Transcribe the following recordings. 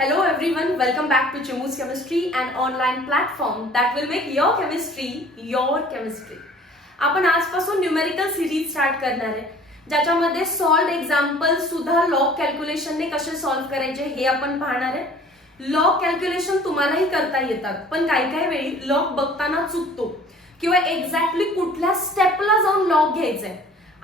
Hello everyone, welcome back to Chimu's Chemistry, an online platform that will make your chemistry your chemistry. आपण आजपासून numerical series start करणार आहे ज्याच्यामध्ये solved example सुद्धा log कॅल्क्युलेशनने कसे solve करायचे हे आपण पाहणार आहे. लॉग कॅल्क्युलेशन तुम्हालाही करता येतात पण काही वेळी लॉग बघताना चुकतो किंवा एक्झॅक्टली कुठल्या स्टेपला जाऊन लॉग घ्यायचंय,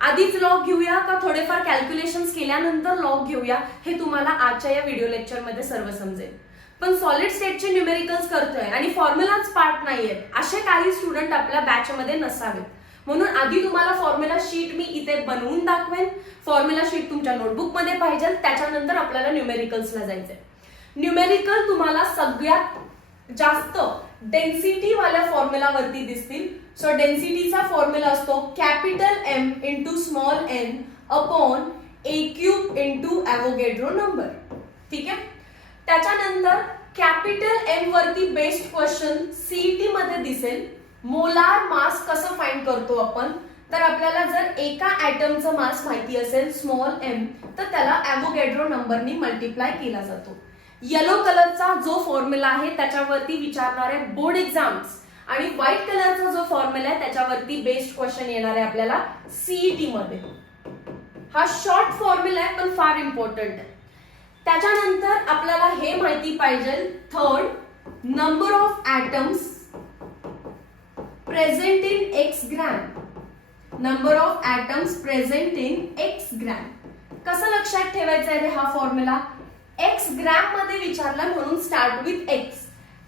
आधीच लॉग घेऊया का थोडेफार कॅल्क्युलेशन्स केल्यानंतर लॉग घेऊया हे तुम्हाला आजच्या या व्हिडिओ लेक्चर मध्ये सर्व समजेल. पण सॉलिड स्टेटचे न्यूमेरिकल्स करतोय आणि फॉर्म्युलाच पार्ट नाहीयेत असे काही स्टुडंट आपल्या बॅच मध्ये नसावेत, म्हणून आधी तुम्हाला फॉर्म्युला शीट मी इथे बनवून दाखवेन. फॉर्म्युला शीट तुमच्या नोटबुक मध्ये पाहिजे, त्याच्यानंतर आपल्याला न्यूमेरिकल्सला जायचंय. न्यूमेरिकल तुम्हाला सगळ्यात जास्त डेन्सिटी वाल्या फॉर्म्युला वरती दिसतील. सो डेन्सिटीचा फॉर्म्युला असतो capital M into small N upon A cube into Avogadro number. ठीक आहे. त्याच्यानंतर कॅपिटल एम वरती बेस्ड क्वेश्चन सीईटी मध्ये दिसेल. मोलार मास कसं फाइंड करतो आपण, तर आपल्याला जर एका ॲटमचं मास माहिती असेल स्मॉल एम तर त्याला ॲव्होगॅड्रो नंबरनी मल्टिप्लाय केला जातो. येलो कलरचा जो फॉर्म्युला आहे त्याच्यावरती विचारणारे बोर्ड एक्झाम्स आणि व्हाईट कलरचा जो फॉर्म्युला आहे त्याच्यावरती बेस्ड क्वेश्चन येणार आहे आपल्याला सीईटी मध्ये. हा शॉर्ट फॉर्म्युला आहे पण फार इम्पॉर्टंट आहे. त्याच्यानंतर आपल्याला हे माहिती पाहिजे third, number of atoms present in x gram. Number of atoms present in x gram कसं लक्षात ठेवायचं आहे हा फॉर्म्युला. एक्स ग्रॅम मध्ये विचारला म्हणून स्टार्ट विथ एक्स.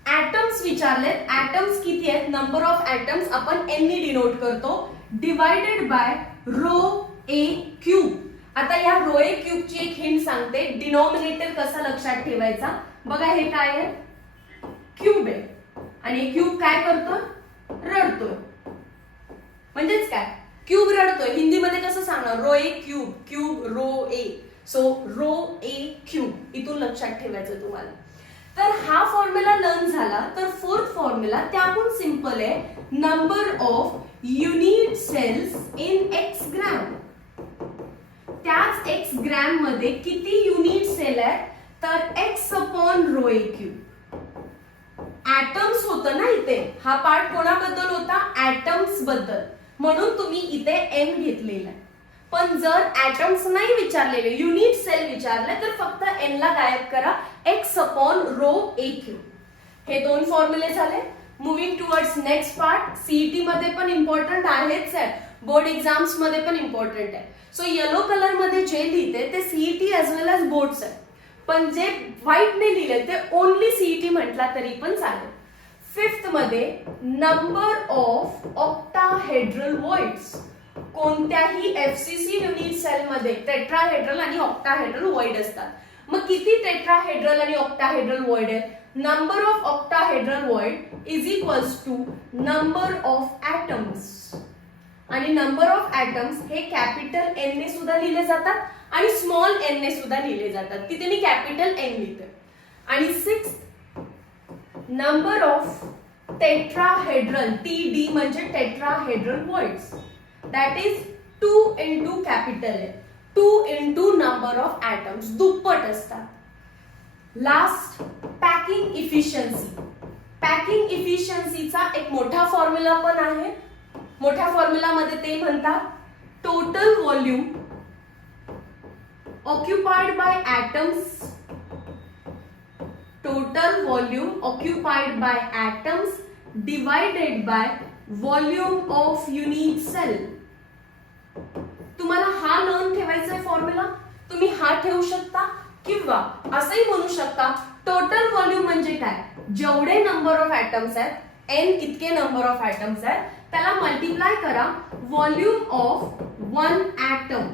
ॲटम्स विचारलेत, ॲटम्स किती आहेत, नंबर ऑफ ॲटम्स आपण एन नी डिनोट करतो divided by rho A cube. आता या रो ए क्यूब ची एक हिंट सांगते, डिनॉमिनेटर कसा लक्षात ठेवायचा. बघा हे काय आहे, क्यूब आहे आणि क्यूब काय करतो, रडतोय. म्हणजेच काय, क्यूब रडतोय. हिंदीमध्ये कसं सांगणार, रो ए क्यूब, क्यूब रो ए. सो रो ए क्यूब इथून लक्षात ठेवायचं तुम्हाला. तर हा फॉर्म्युला लर्न झाला. तर फोर्थ फॉर्म्युला त्याहून सिंपल आहे, number of unit cells in x gram. त्याच एक्स ग्रॅम मध्ये किती युनिट सेल आहे, तर एक्स अपॉन रो ए क्यूब. ऍटम्स होतं ना इथे, हा पार्ट कोणाबद्दल होता, ऍटम्स बद्दल, म्हणून तुम्ही इथे एम घेतलेला आहे. पण जर ऍटम्स नाही विचारलेले, युनिट सेल विचारले तर फक्त एन ला गायब करा, एक्स अपॉन रो ए क्यूब. हे दोन फॉर्म्युले झाले. Moving towards next part. CET मध्ये पण इम्पॉर्टंट आहेच आहे, बोर्ड एक्झाम्स मध्ये पण इम्पॉर्टंट आहे. सो येलो कलर मध्ये जे लिहिते ते सीईटी एज वेल एज बोर्ड्स आहे, पण जे व्हाईटने लिहिले ते ओनली सीईटी म्हटला तरी पण चालेल. फिफ्थ मध्ये नंबर ऑफ ऑक्टाहेड्रल व्हॉइड्स. कोणत्याही एफसीसी युनिट सेल मध्ये टेट्राहेड्रल आणि ऑक्टाहेड्रल व्हॉइड असतात. मग किती टेट्राहेड्रल आणि ऑक्टाहेड्रल व्हॉइड आहे, number of octahedral void is equals to number of atoms. आणि नंबर ऑफ ॲटम्स हे कॅपिटल एन ने सुद्धा लिहिले जातात आणि स्मॉल एन ने सुद्धा लिहिले जातात. तिथे मी कॅपिटल एन लिहिते. आणि sixth, number of tetrahedral, T D म्हणजे tetrahedral व्हॉइड्स, that is 2 into capital A, 2 into number of atoms, दुप्पट असतात. Last, packing efficiency. पॅकिंग इफिशियन्सीचा एक मोठा फॉर्म्युला पण आहे. मोठ्या फॉर्म्युला मध्ये ते म्हणतात total volume occupied by atoms, total volume occupied by atoms divided by volume of unit cell. तुम्हाला हा लर्न ठेवायचा आहे फॉर्म्युला, तुम्ही हा ठेवू शकता किंवा असंही म्हणू शकता टोटल व्हॉल्यूम म्हणजे काय, जेवढे नंबर ऑफ ॲटम्स आहेत, एन इतके नंबर ऑफ ॲटम्स आहेत, त्याला मल्टिप्लाय करा व्हॉल्यूम ऑफ वन ॲटम.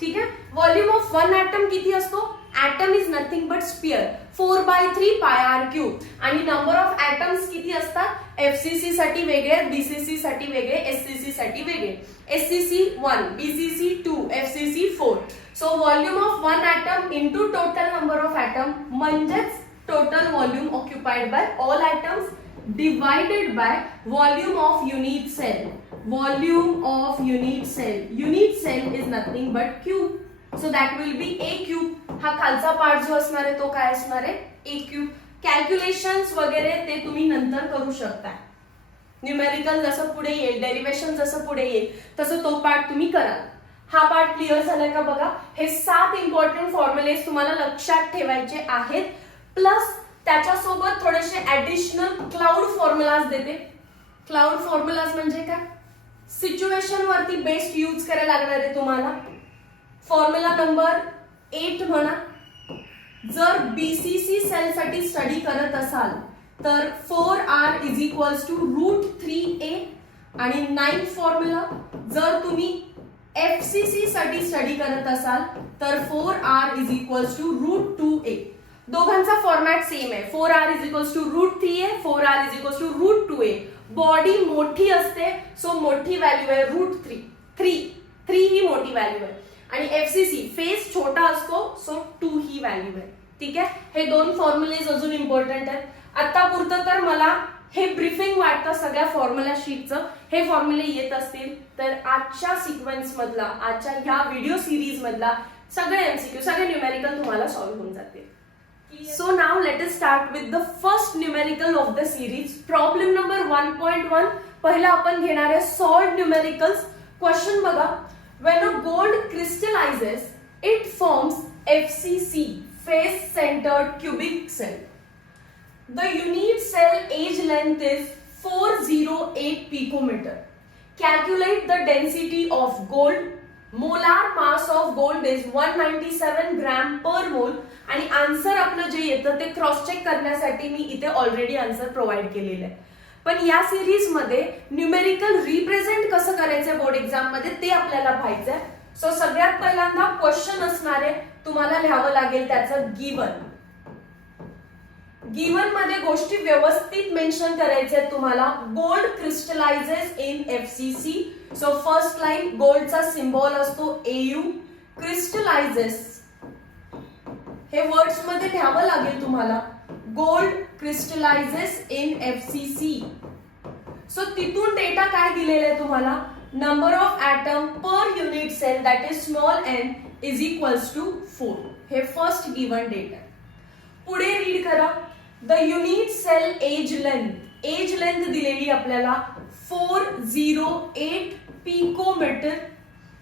ठीक आहे. व्हॉल्यूम ऑफ वन ॲटम किती असतो, atom is nothing but sphere, 4/3 πr3. आणि नंबर ऑफ ॲटम्स किती असतात, एफसीसी साठी वेगळे, बीसीसी साठी वेगळे, एससीसी साठी वेगळे. SCC 1, BCC 2, FCC 4. So volume of one atom into total number of atom म्हणजेच total volume occupied by all atoms divided by volume of unit cell. Volume of unit cell, unit cell is nothing but cube. So that will be a cube. हा खालचा part जो असणार आहे तो काय असणार आहे, ए क्यूब. कॅल्क्युलेशन्स वगैरे ते तुम्ही नंतर करू शकता. न्यूमेरिकल जसं पुढे येईल, डेरिव्हेशन जसं पुढे येईल तसं तो पार्ट तुम्ही कराल. हा पार्ट क्लिअर झालाय का बघा. हे 7 इम्पॉर्टंट फॉर्म्युलेज तुम्हाला लक्षात ठेवायचे आहेत. प्लस त्याच्यासोबत थोडेसे ऍडिशनल क्लाउड फॉर्म्युलाज देते. क्लाउड फॉर्म्युलाज म्हणजे काय, सिच्युएशन वरती बेस्ड यूज करायला लागणार आहे तुम्हाला. फॉर्म्युला नंबर 8 म्हणा. जर बीसीसी सेल साठी स्टडी करत असाल तर 4r is equals to √3a. आणि 9th फॉर्म्युला जर तुम्ही एफसीसी साठी स्टडी करत असाल तर 4r is equals to √2a. दोघांचा फॉर्मॅट सेम आहे. 4r is equals to √3a, 4r is equals to √2a. Body मोठी असते सो मोठी व्हॅल्यू आहे √3 ही मोठी व्हॅल्यू आहे. आणि एफसीसी फेस छोटा असतो सो 2 ही व्हॅल्यू आहे. ठीक आहे. हे 2 फॉर्म्युलेज अजून इम्पॉर्टंट आहेत. आता पुरतं तर मला हे ब्रीफिंग वाटतं सगळ्या फॉर्म्युला शीटचं. हे फॉर्म्युले येत असतील तर आजच्या सिक्वेन्स मधला, आजच्या ह्या व्हिडिओ सिरीज मधला सगळे एमसीक्यू, सगळे न्यूमेरिकल तुम्हाला सॉल्व्ह होऊन जातील. So now let us start with the first numerical of the series. Problem number 1.1. पहिला आपण घेणार आहे solved numericals. Question बघा. When a gold crystallizes, it forms FCC, face centered cubic cell. The unit cell age length is 408 picometer. Calculate the density of gold. Molar mass of gold is 197 gram per mole. आणि answer आपलं जे येतं ते cross check करण्यासाठी मी इथे already answer provide केलेलं आहे. पण या सिरीज मध्ये न्यूमेरिकल रिप्रेझेंट कसं करायचं बोर्ड एक्झाम मध्ये ते आपल्याला पाहायचंय. सो सगळ्यात पहिल्यांदा क्वेश्चन असणार आहे, तुम्हाला लिहावं लागेल त्याचं गिवन. गिवन मध्ये गोष्टी व्यवस्थित मेन्शन करायच्या तुम्हाला. Gold crystallizes in FCC. So first line गोल्डचा सिम्बॉल असतो AU. क्रिस्टलायझेस हे वर्ड्स मध्ये लिहावं लागेल तुम्हाला. Gold crystallizes in FCC. So तिथून डेटा काय दिलेला आहे तुम्हाला, number of atom per unit cell that is small n is equals to 4. हे फर्स्ट गिवन डेटा. पुढे रीड करा. The unit cell edge length. Edge length दिलेली आपल्याला 408 पिकोमीटर.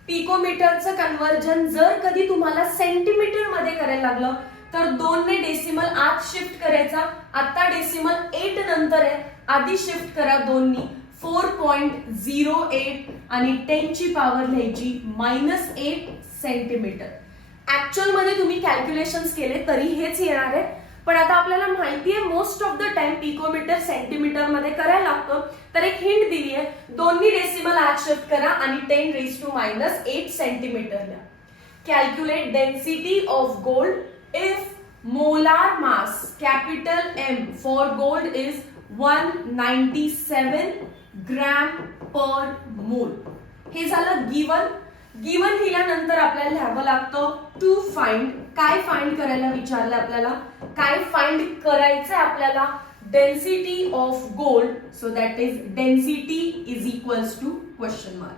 पिकोमीटरचं कन्वर्जन जर कधी तुम्हाला सेंटीमीटर मध्ये करायला लागलं तर 2 ने डेसिमल आत शिफ्ट करायचा. आता डेसिमल 8 नंतर आहे, आधी शिफ्ट करा 2 नी. 4.08 आणि 10 ची पॉवर लिहायची -8 सेंटीमीटर. ऍक्च्युअल मध्ये तुम्ही कॅल्क्युलेशन्स केले तरी हेच येणार आहे. पण आता आपल्याला माहिती आहे most of the time picometre centimetre मध्ये करायला लागतं. तर एक हिंट दिली आहे, 2 डेसिमल आत शिफ्ट करा आणि 10⁻⁻8 सेंटीमीटर द्या. Calculate density of gold if molar mass capital M for gold is 197 gram per मोल. हे झालं गिवन. गिवन दिल्यानंतर आपल्याला लिहावं लागतं टू फाइंड. काय फाइंड करायला विचारलं आपल्याला, काय फाइंड करायचं आपल्याला, density of gold. So that is density is equals to question mark.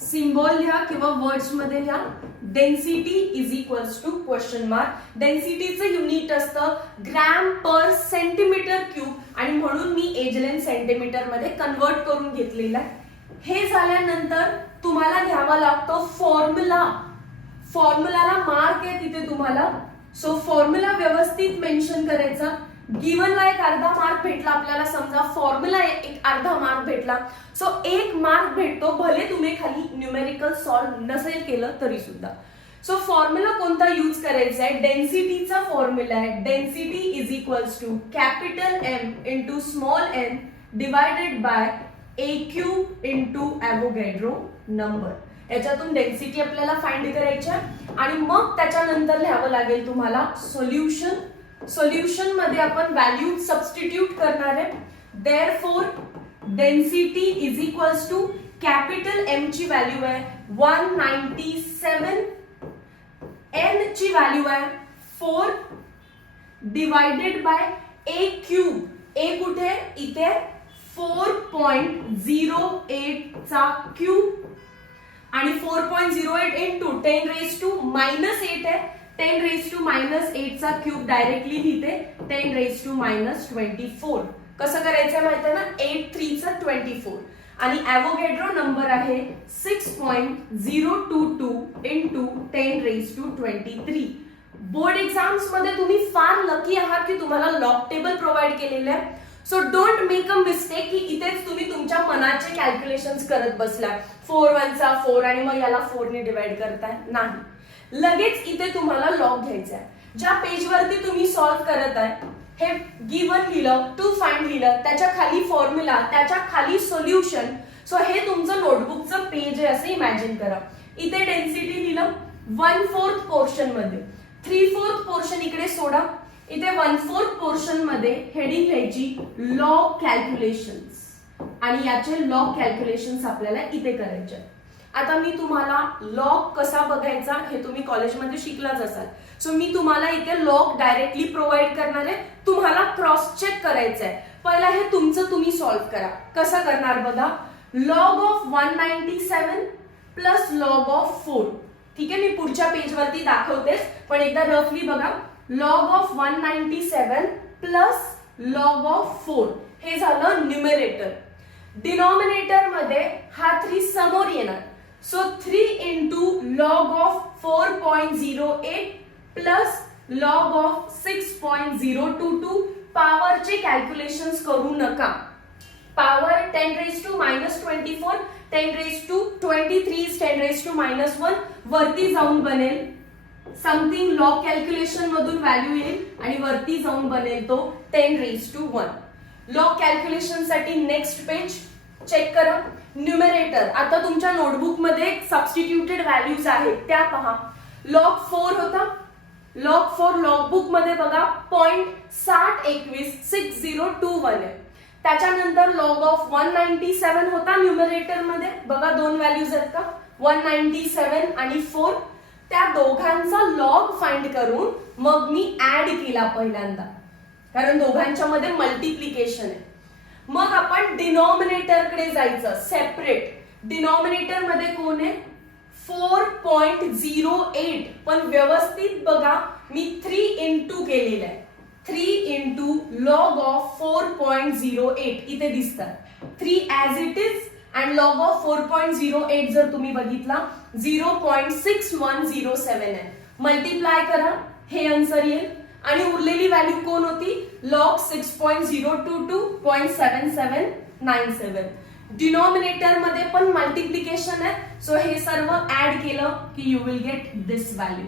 Symbol लिहा किंवा वर्ड्स मध्ये लिहा. Density is equals to question mark. डेन्सिटीचं युनिट असतं ग्रॅम पर सेंटीमीटर क्यूब आणि म्हणून मी एज लेंथ सेंटीमीटर मध्ये कन्वर्ट करून घेतलेला आहे. हे झाल्यानंतर तुम्हाला लिहावा लागतो फॉर्म्युला. फॉर्म्युलाला मार्क आहे तिथे तुम्हाला. सो फॉर्म्युला व्यवस्थित मेन्शन करायचा. गिवनला एक अर्धा मार्क भेटला आपल्याला, समजा फॉर्म्युला एक अर्धा मार्क भेटला. सो 1 मार्क भेटतो भले तुम्ही खाली न्यूमेरिकल सॉल्व नसेल केलं तरी सुद्धा. सो फॉर्म्युला कोणता यूज करायचा आहे, डेन्सिटीचा फॉर्म्युला आहे. Density is equals to capital M into small n divided by AQ into Avogadro number. याच्यातून डेन्सिटी आपल्याला फाइंड करायची आणि मग त्याच्यानंतर लिहावं लागेल तुम्हाला सोल्युशन. सोल्युशन मध्ये आपण व्हॅल्यू सबस्टिट्यूट करणार आहे. Therefore density is equals to capital M ची व्हॅल्यू आहे 197, n ची व्हॅल्यू आहे 4 divided by A cube. A कुठे, इथे 4.08 चा क्यूब आणि 4.08 इंटू 10⁻⁸ आहे. 10⁻⁸ चा क्यूब डायरेक्टली लिहिते 10⁻⁻24. कसं करायचं माहिती ना, 8 3 चा 24 आणि ॲव्होगॅड्रो नंबर आहे 6.022 इंटू 10⁻23. बोर्ड एक्झाम्स मध्ये तुम्ही फार लकी आहात की तुम्हाला लॉग टेबल प्रोव्हाइड केलेले आहे. So don't make a mistake की इथेच तुम्ही तुमच्या मनाचे कॅल्क्युलेशन्स करत बसला. 4 1 चा 4 आणि मग याला 4 ने डिवाइड करताय. नाही, लगेच इथे तुम्हाला लॉग घ्यायचा आहे. ज्या पेजवरती तुम्ही सॉल्व्ह करत आहे हे गिवन लिहिलं, टू फाइंड लिहिलं, त्याच्या खाली फॉर्म्युला, त्याच्या खाली सोल्युशन. सो हे तुमचं नोटबुकचं पेज आहे असं इमॅजिन करा. इथे डेन्सिटी लिहिलं 1/4 पोर्शन मध्ये, 3/4 पोर्शन इकडे सोडा. इथे 1/4 पोर्शन मध्ये हेडिंग घ्यायची लॉग कॅल्क्युलेशन्स आणि याचे लॉग कॅल्क्युलेशन्स आपल्याला इथे करायचे. आता मी तुम्हाला लॉग कसा बघायचा हे तुम्ही कॉलेजमध्ये शिकलाच असाल. सो मी तुम्हाला इथे लॉग डायरेक्टली प्रोव्हाइड करणार आहे. तुम्हाला क्रॉस चेक करायचं आहे. पहिला हे तुमचं तुम्ही सॉल्व्ह करा. कसं करणार बघा, log of 197 plus log of 4. ठीक आहे, मी पुढच्या पेजवरती दाखवतेस पण एकदा रफली बघा. Log of 197 plus log of 4 हे झालं न्यूमरेटर. डिनॉमिनेटर मध्ये हा 3 समोर येणार. So 3 into log of 4.08 plus log of 6.022. पॉवरचे कॅल्क्युलेशन्स करू नका. पॉवर 10⁻⁻24, 10⁻23 10⁻⁻1 वरती जाऊन बनेल समथिंग लॉग कॅल्क्युलेशन मधून व्हॅल्यू येईल आणि वरती जाऊन बनेल तो 10⁻1. लॉग कॅल्क्युलेशन साठी नेक्स्ट पेज चेक करा. न्यूमरेटर आता तुमच्या नोटबुक मध्ये सबस्टिट्यूटेड व्हॅल्यूज आहेत त्या पहा. लॉग 4 होता, लॉग 4 लॉगबुक मध्ये बघा 0.60216021 आहे. त्याच्यानंतर लॉग ऑफ 197 होता न्यूमरेटर मध्ये बघा, दोन व्हॅल्यूज आहेत का, 197 आणि 4. त्या दोघांचा लॉग फाइंड करून मग मी ऍड केला पहिल्यांदा, कारण दोघांच्या मध्ये मल्टिप्लिकेशन आहे. मग आपण डिनॉमिनेटर कडे जायचं सेपरेट. डिनॉमिनेटर मध्ये कोण आहे 4.08, पण व्यवस्थित बघा मी 3 इंटू केलेलं आहे. 3 इंटू लॉग ऑफ 4.08 इथे दिसतात. 3 as it is and log of 4.08 जर तुम्ही बघितला 0.6107 आहे. मल्टिप्लाय करा हे आन्सर येईल आणि उरलेली व्हॅल्यू कोण होती, लॉग 6.022.7797. डिनॉमिनेटर मध्ये पण मल्टिप्लिकेशन आहे. सो हे सर्व ऍड केलं की you will get this value.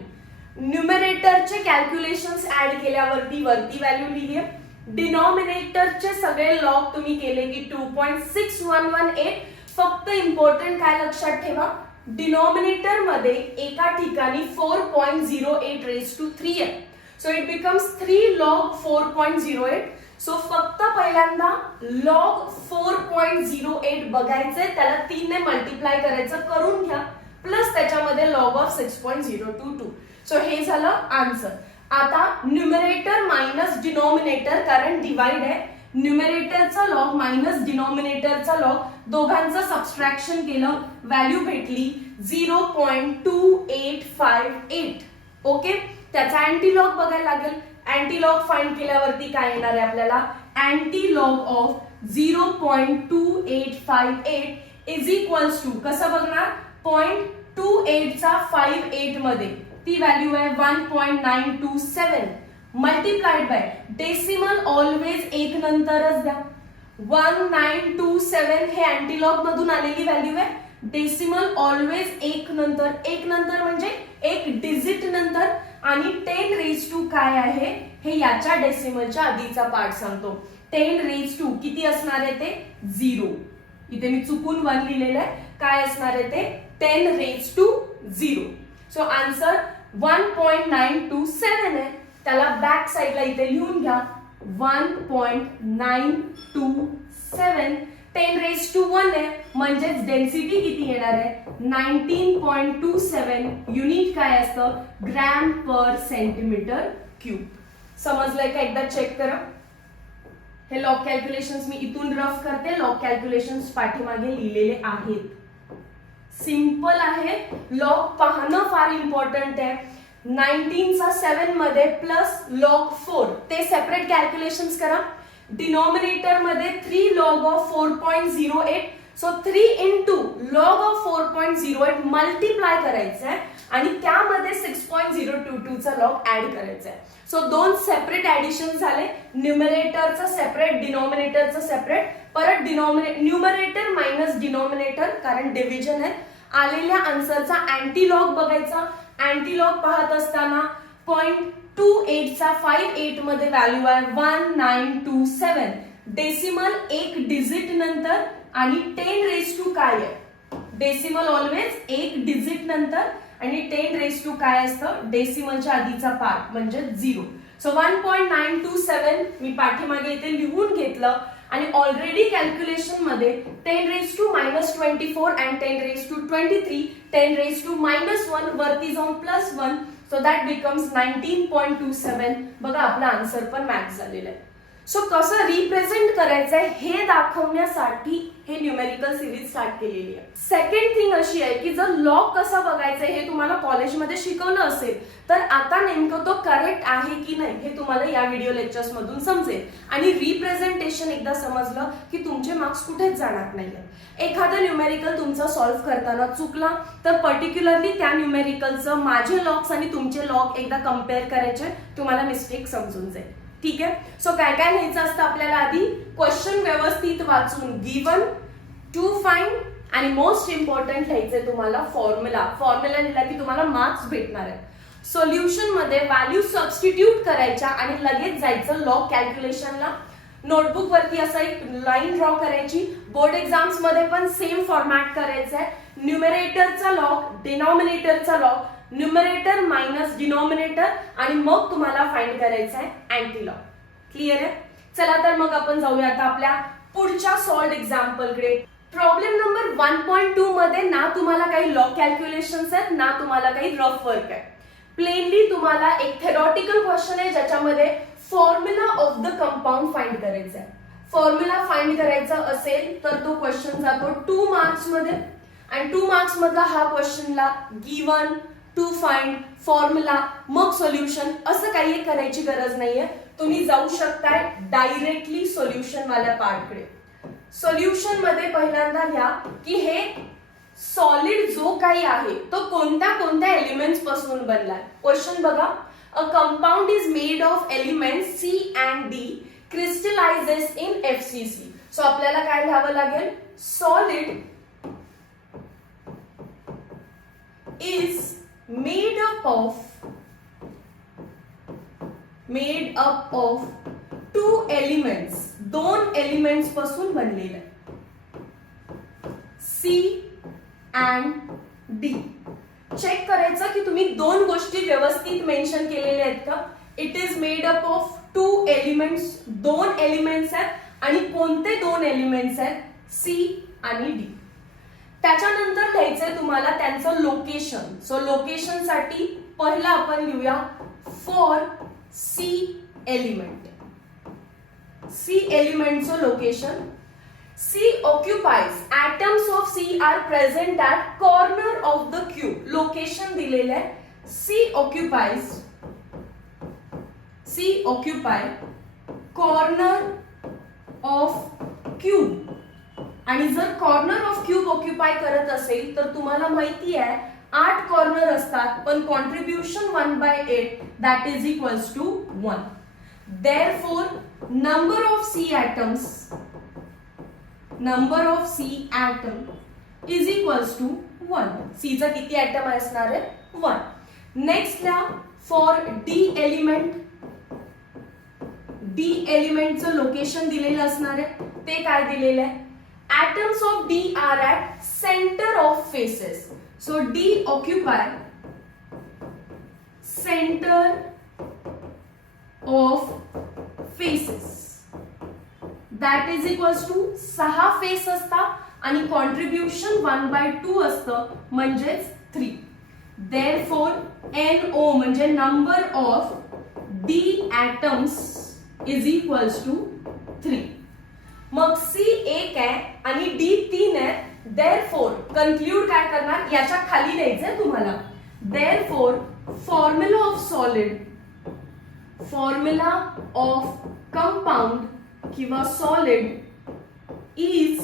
न्यूमरेटरचे कॅल्क्युलेशन्स ऍड केल्यावरती वरती व्हॅल्यू लिहिली आहे. डिनॉमिनेटरचे सगळे लॉग तुम्ही केले की 2.6118. फक्त इम्पॉर्टंट काय लक्षात ठेवा, डिनॉमिनेटर मध्ये एका ठिकाणी 4.08 आहे. So it becomes 3 log 4.08. So फक्त पहिल्यांदा log 4.08 बघायचंय, त्याला 3 ने मल्टिप्लाय करायचं, करून घ्या, प्लस त्याच्यामध्ये log ऑफ 6.022. सो हे झालं आन्सर. आता न्यूमरेटर मायनस डिनॉमिनेटर, कारण डिवाइड आहे, न्यूमरेटरचा लॉग मायनस डिनॉमिनेटरचा लॉग, दोघांचं सबस्ट्रॅक्शन केलं, व्हॅल्यू भेटली 0.2858. ओके, त्याचा अँटीलॉग बघायला लागेल. अँटीलॉग फाइंड केल्यावरती काय येणार आहे आपल्याला, अँटीलॉग ऑफ 0.2858 इज इक्वल्स टू, कसं बघणार, 0.28 चा 58 मध्ये ती व्हॅल्यू आहे 1.927 मल्टिप्लाइड बाय डेसिमल ऑलवेज एक नंतरच द्या. 1927 हे अँटीलॉग मधून आलेली व्हॅल्यू आहे. डेसिमल ऑलवेज एक नंतर, एक नंतर म्हणजे एक डिजिट नंतर, आणि 10⁻² काय आहे हे याच्या डेसिमलच्या आधीचा पार्ट सांगतो. 10⁻² किती असणार आहे ते 0. इथे मी चुकून 1 लिहिलेलं आहे, काय असणार आहे ते 10⁻0. सो आन्सर 1.927 आहे. त्याला बॅक साइडला इथे लिहून घ्या 1.927. 10⁻1 आहे म्हणजेच डेन्सिटी किती येणार आहे 19.27 युनिट काय असतं, ग्रॅम पर सेंटीमीटर क्यूब. समजलंय का, एकदा चेक करा. हे लॉग कॅल्क्युलेशन्स मी इथून रफ करते, लॉग कॅल्क्युलेशन्स पाठीमागे लिहिलेले आहेत. सिंपल आहे. लॉग पाहणं फार इम्पॉर्टंट आहे. 19 चा 7 मध्ये प्लस लॉग 4 ते सेपरेट कॅल्क्युलेशन्स करा. डिनॉमिनेटर मध्ये 3 log of 4.08. So 3 into log of 4.08 multiply करायचं आहे आणि त्यामध्ये 6.022 चा लॉग ऍड करायचा आहे. सो दोन सेपरेट ऍडिशन झाले. न्यूमरेटरचं सेपरेट, डिनॉमिनेटरचं सेपरेट. परत न्यूमरेटर मायनस डिनॉमिनेटर कारण डिव्हिजन आहे. आलेल्या आन्सरचा अँटीलॉग बघायचा. अँटीलॉग पाहत असताना 0.28 चा 58 मध्ये व्हॅल्यू आहे 1927. डेसिमल एक डिजिट नंतर आणि 10 रेज टू काय आहे. डेसिमल ऑलवेज एक डिजिट नंतर आणि 10 रेज टू काय असतं, डेसिमलच्या आधीचा पार्ट म्हणजे 0. सो 1.927 मी पाठीमागे इथे लिहून घेतलं आणि ऑलरेडी कॅल्क्युलेशन मध्ये 10 raise to -24 and 10 raise to 23, 10 raise to -1 वरती जाऊन +1. So that becomes 19.27. बघा आपला आन्सर पण मॅच झालेला आहे. सो कसं रिप्रेझेंट करायचंय हे दाखवण्यासाठी हे न्यूमेरिकल सिरीज स्टार्ट केलेली आहे. सेकंड थिंग अशी आहे की जर लॉग कसा बघायचंय हे तुम्हाला कॉलेजमध्ये शिकवलं असेल तर आता नेमकं तो करेक्ट आहे की नाही हे तुम्हाला या व्हिडिओ लेक्चर्स मधून समजेल. आणि रिप्रेझेंटेशन एकदा समजलं की तुमचे मार्क्स कुठेच जाणार नाहीये. एखादं न्यूमेरिकल तुमचं सॉल्व्ह करताना चुकला तर पर्टिक्युलरली त्या न्यूमेरिकलचं माझे लॉग्स आणि तुमचे लॉग एकदा कम्पेअर करायचे, तुम्हाला मिस्टेक समजून जाईल. ठीक आहे. सो काय काय लिहायचं असतं आपल्याला, आधी क्वेश्चन व्यवस्थित वाचून गिवन, टू फाइंड आणि मोस्ट इम्पॉर्टंट लिहायचंय तुम्हाला फॉर्म्युला. फॉर्म्युला लिहिला की तुम्हाला मार्क्स भेटणार आहे. सोल्युशन मध्ये व्हॅल्यू सबस्टिट्यूट करायच्या आणि लगेच जायचं लॉग कॅल्क्युलेशनला. नोटबुक वरती असं एक लाईन ड्रॉ करायची. बोर्ड एक्झाम्स मध्ये पण सेम फॉर्मॅट करायचं आहे. न्यूमरेटरचा लॉग, डिनॉमिनेटरचा लॉग, न्यूमरेटर मायनस डिनॉमिनेटर आणि मग तुम्हाला फाइंड करायचं आहे अँटीलॉग. क्लिअर आहे. चला तर मग आपण जाऊया आता आपल्या पुढच्या सॉल्व्ड एक्झाम्पल कडे. प्रॉब्लेम नंबर 1.2 मध्ये ना तुम्हाला काही लॉग कॅल्क्युलेशन्स आहेत ना तुम्हाला काही रफ वर्क आहे. प्लेनली तुम्हाला एक थेरॉटिकल क्वेश्चन आहे ज्याच्यामध्ये formula of the compound find करायचा आहे. फॉर्म्युला फाइंड करायचा असेल तर तो क्वेश्चन जातो 2 मार्क्स मध्ये आणि 2 मार्क्स मधला हा क्वेश्चनला गिवन, टू फाइंड, फॉर्म्युला, मग सोल्युशन असं काही करायची गरज नाहीये. तुम्ही जाऊ शकताय डायरेक्टली सोल्युशन वाल्या पार्ट कडे. सोल्युशन मध्ये पहिल्यांदा घ्या की हे सॉलिड जो काही आहे तो कोणत्या कोणत्या एलिमेंट्स पासून बनलाय. क्वेश्चन बघा. A compound is made of elements C and D crystallizes in FCC. So आपल्याला काय लिहावं लागेल, solid is made up of 2 elements. 2 elements पासून बनलेलं आहे. C and D. चेक करायचं की तुम्ही 2 गोष्टी व्यवस्थित मेन्शन केलेल्या आहेत का. It is made up of 2 elements. 2 elements आहेत आणि कोणते 2 एलिमेंट्स आहेत, C आणि D. त्याच्यानंतर लिहायचंय तुम्हाला त्यांचं लोकेशन. सो लोकेशन साठी पहिला आपण लिहूया फॉर C एलिमेंट. C एलिमेंटचं location. C occupies, atoms of C are present at corner of the cube. Location दिलेलं आहे. C occupy corner of cube. आणि जर कॉर्नर ऑफ क्यूब ऑक्युपाय करत असेल तर तुम्हाला माहिती आहे 8 कॉर्नर असतात पण contribution 1/8 that is equals to 1. Therefore, number of C atoms is equals to 1. C चा किती ऍटम असणार आहे, 1. नेक्स्ट ला फॉर D एलिमेंट. D एलिमेंटचं लोकेशन दिलेलं असणार आहे. ते काय दिलेलं आहे, atoms of D are at center of faces. So D occupy center of faces. That is equals to 6 face असतात आणि कॉन्ट्रीब्युशन 1/2 असतं म्हणजेच 3. Therefore NO म्हणजे number of D atoms is equals to 3. मग C 1 आहे आणि D 3 आहे therefore conclude काय करणार, याच्या खाली लिहायचंय तुम्हाला. देअरफोर फॉर्म्युला ऑफ कंपाऊंड किंवा सॉलिड इज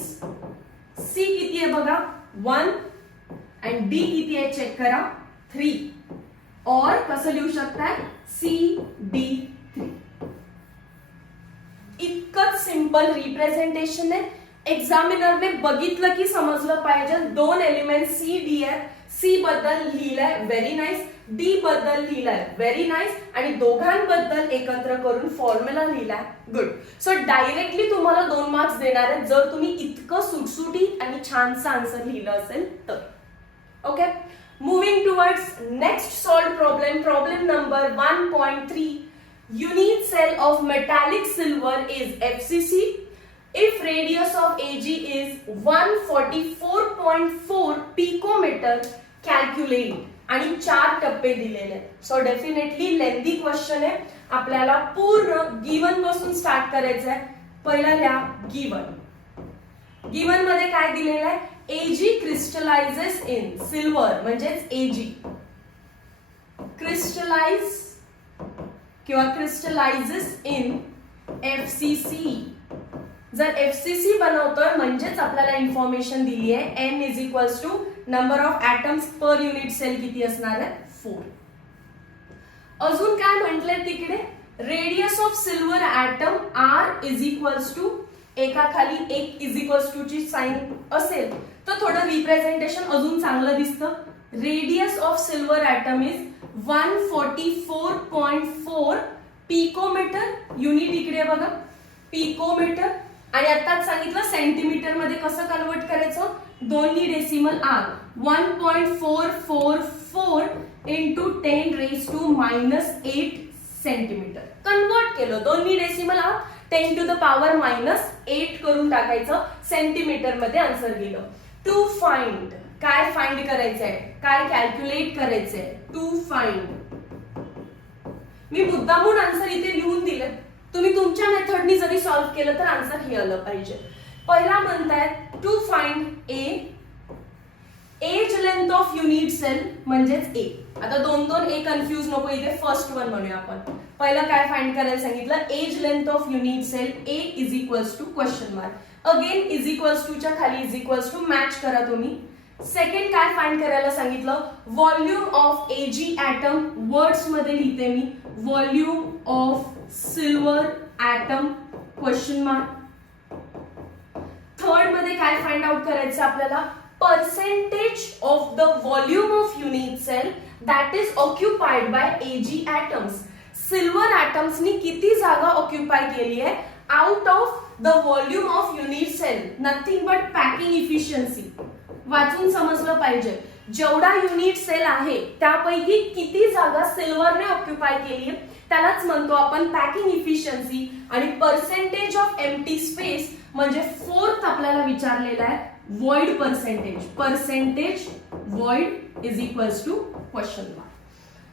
सी किती आहे बघा 1 आणि डी किती आहे चेक करा 3, और कसं लिहू शकताय CD3. इतकंच सिंपल रिप्रेझेंटेशन आहे. एक्झामिनरने बघितलं की समजलं पाहिजे. 2 एलिमेंट सी डी आहे. सी बद्दल लिहिलंय व्हेरी नाईस, डी बद्दल लिहिलंय व्हेरी नाईस, आणि दोघांबद्दल एकत्र करून फॉर्म्युला लिहिलाय गुड. सो डायरेक्टली तुम्हाला 2 मार्क्स देणार आहेत जर तुम्ही इतकं सुटसुटीत आणि छानसं आन्सर लिहिलं असेल तर. Okay, moving towards next solved problem. Problem number 1.3. Unit cell of metallic silver is FCC if radius of AG is 144.4 picometer. Calculate. आणि 4 टप्पे दिलेले आहेत. सो डेफिनेटली लेंथी क्वेश्चन आहे. आपल्याला पूर्ण गिवन पासून स्टार्ट करायचं आहे. पहिला लिहा गिवन. गिवन मध्ये काय दिलेलं आहे, AG क्रिस्टलाइजेस इन सिल्वर म्हणजेच AG क्रिस्टलाइज किंवा क्रिस्टलाइजेस इन FCC. जर FCC बनवतोय म्हणजेच आपल्याला इन्फॉर्मेशन दिली आहे N is equals to number of atoms per unit cell किती असणार आहे 4. अजून काय म्हटलंय तिकडे, radius of silver atom R is equals to एका खाली एक इज इक्वल्स टू ची साइन असेल तर थोडं रिप्रेझेंटेशन अजून चांगलं दिसतं. Radius of silver atom is 144.4 picometre. Unit इकडे बघा पिकोमीटर, आणि आताच सांगितलं सेंटीमीटर मध्ये कसं कन्वर्ट करायचं, दोन्ही decimal R 1.444 into 10⁻⁻8 centimetre convert केलं. दोन्ही डेसिमल R 10⁻⁻8 करून टाकायचं, सेंटीमीटर मध्ये आन्सर गेलं. टू फाइंड, काय फाइंड करायचंय, काय कॅल्क्युलेट करायचंय, टू फाइंड. मी मुद्दामून आन्सर इथे लिहून दिले, तुम्ही तुमच्या मेथडनी जरी सॉल्व्ह केलं तर आन्सर हे आलं पाहिजे. पहिला म्हणतायत to find edge length of unit cell म्हणजेच ए. आता 2 ए कन्फ्यूज नको, इथे फर्स्ट वन म्हणूया आपण. पहिला काय फाइंड करायला सांगितलं, edge length of unit cell a is equals to question mark. Again is equals to च्या खाली इज इक्वल्स टू मॅच करा तुम्ही. सेकंड काय फाइंड करायला सांगितलं, volume of AG atom. Words मध्ये लिहिते मी volume of silver atom question mark. Third मध्ये काय फाइंड आउट करायचं आपल्याला, percentage of the volume of unit cell that is occupied by AG atoms. सिल्वर ऍटम्सनी किती जागा ऑक्युपाय केली आहे out of the volume of unit cell. Nothing but packing efficiency. वाचून समजलं पाहिजे, जेवढा युनिट सेल आहे त्यापैकी किती जागा सिल्वरने ऑक्युपाय केली आहे त्यालाच म्हणतो आपण पॅकिंग इफिशियन्सी. आणि पर्सेंटेज ऑफ एम्प्टी स्पेस म्हणजे फोर्थ आपल्याला विचारलेला आहे void percentage. Percentage void is equals to question mark.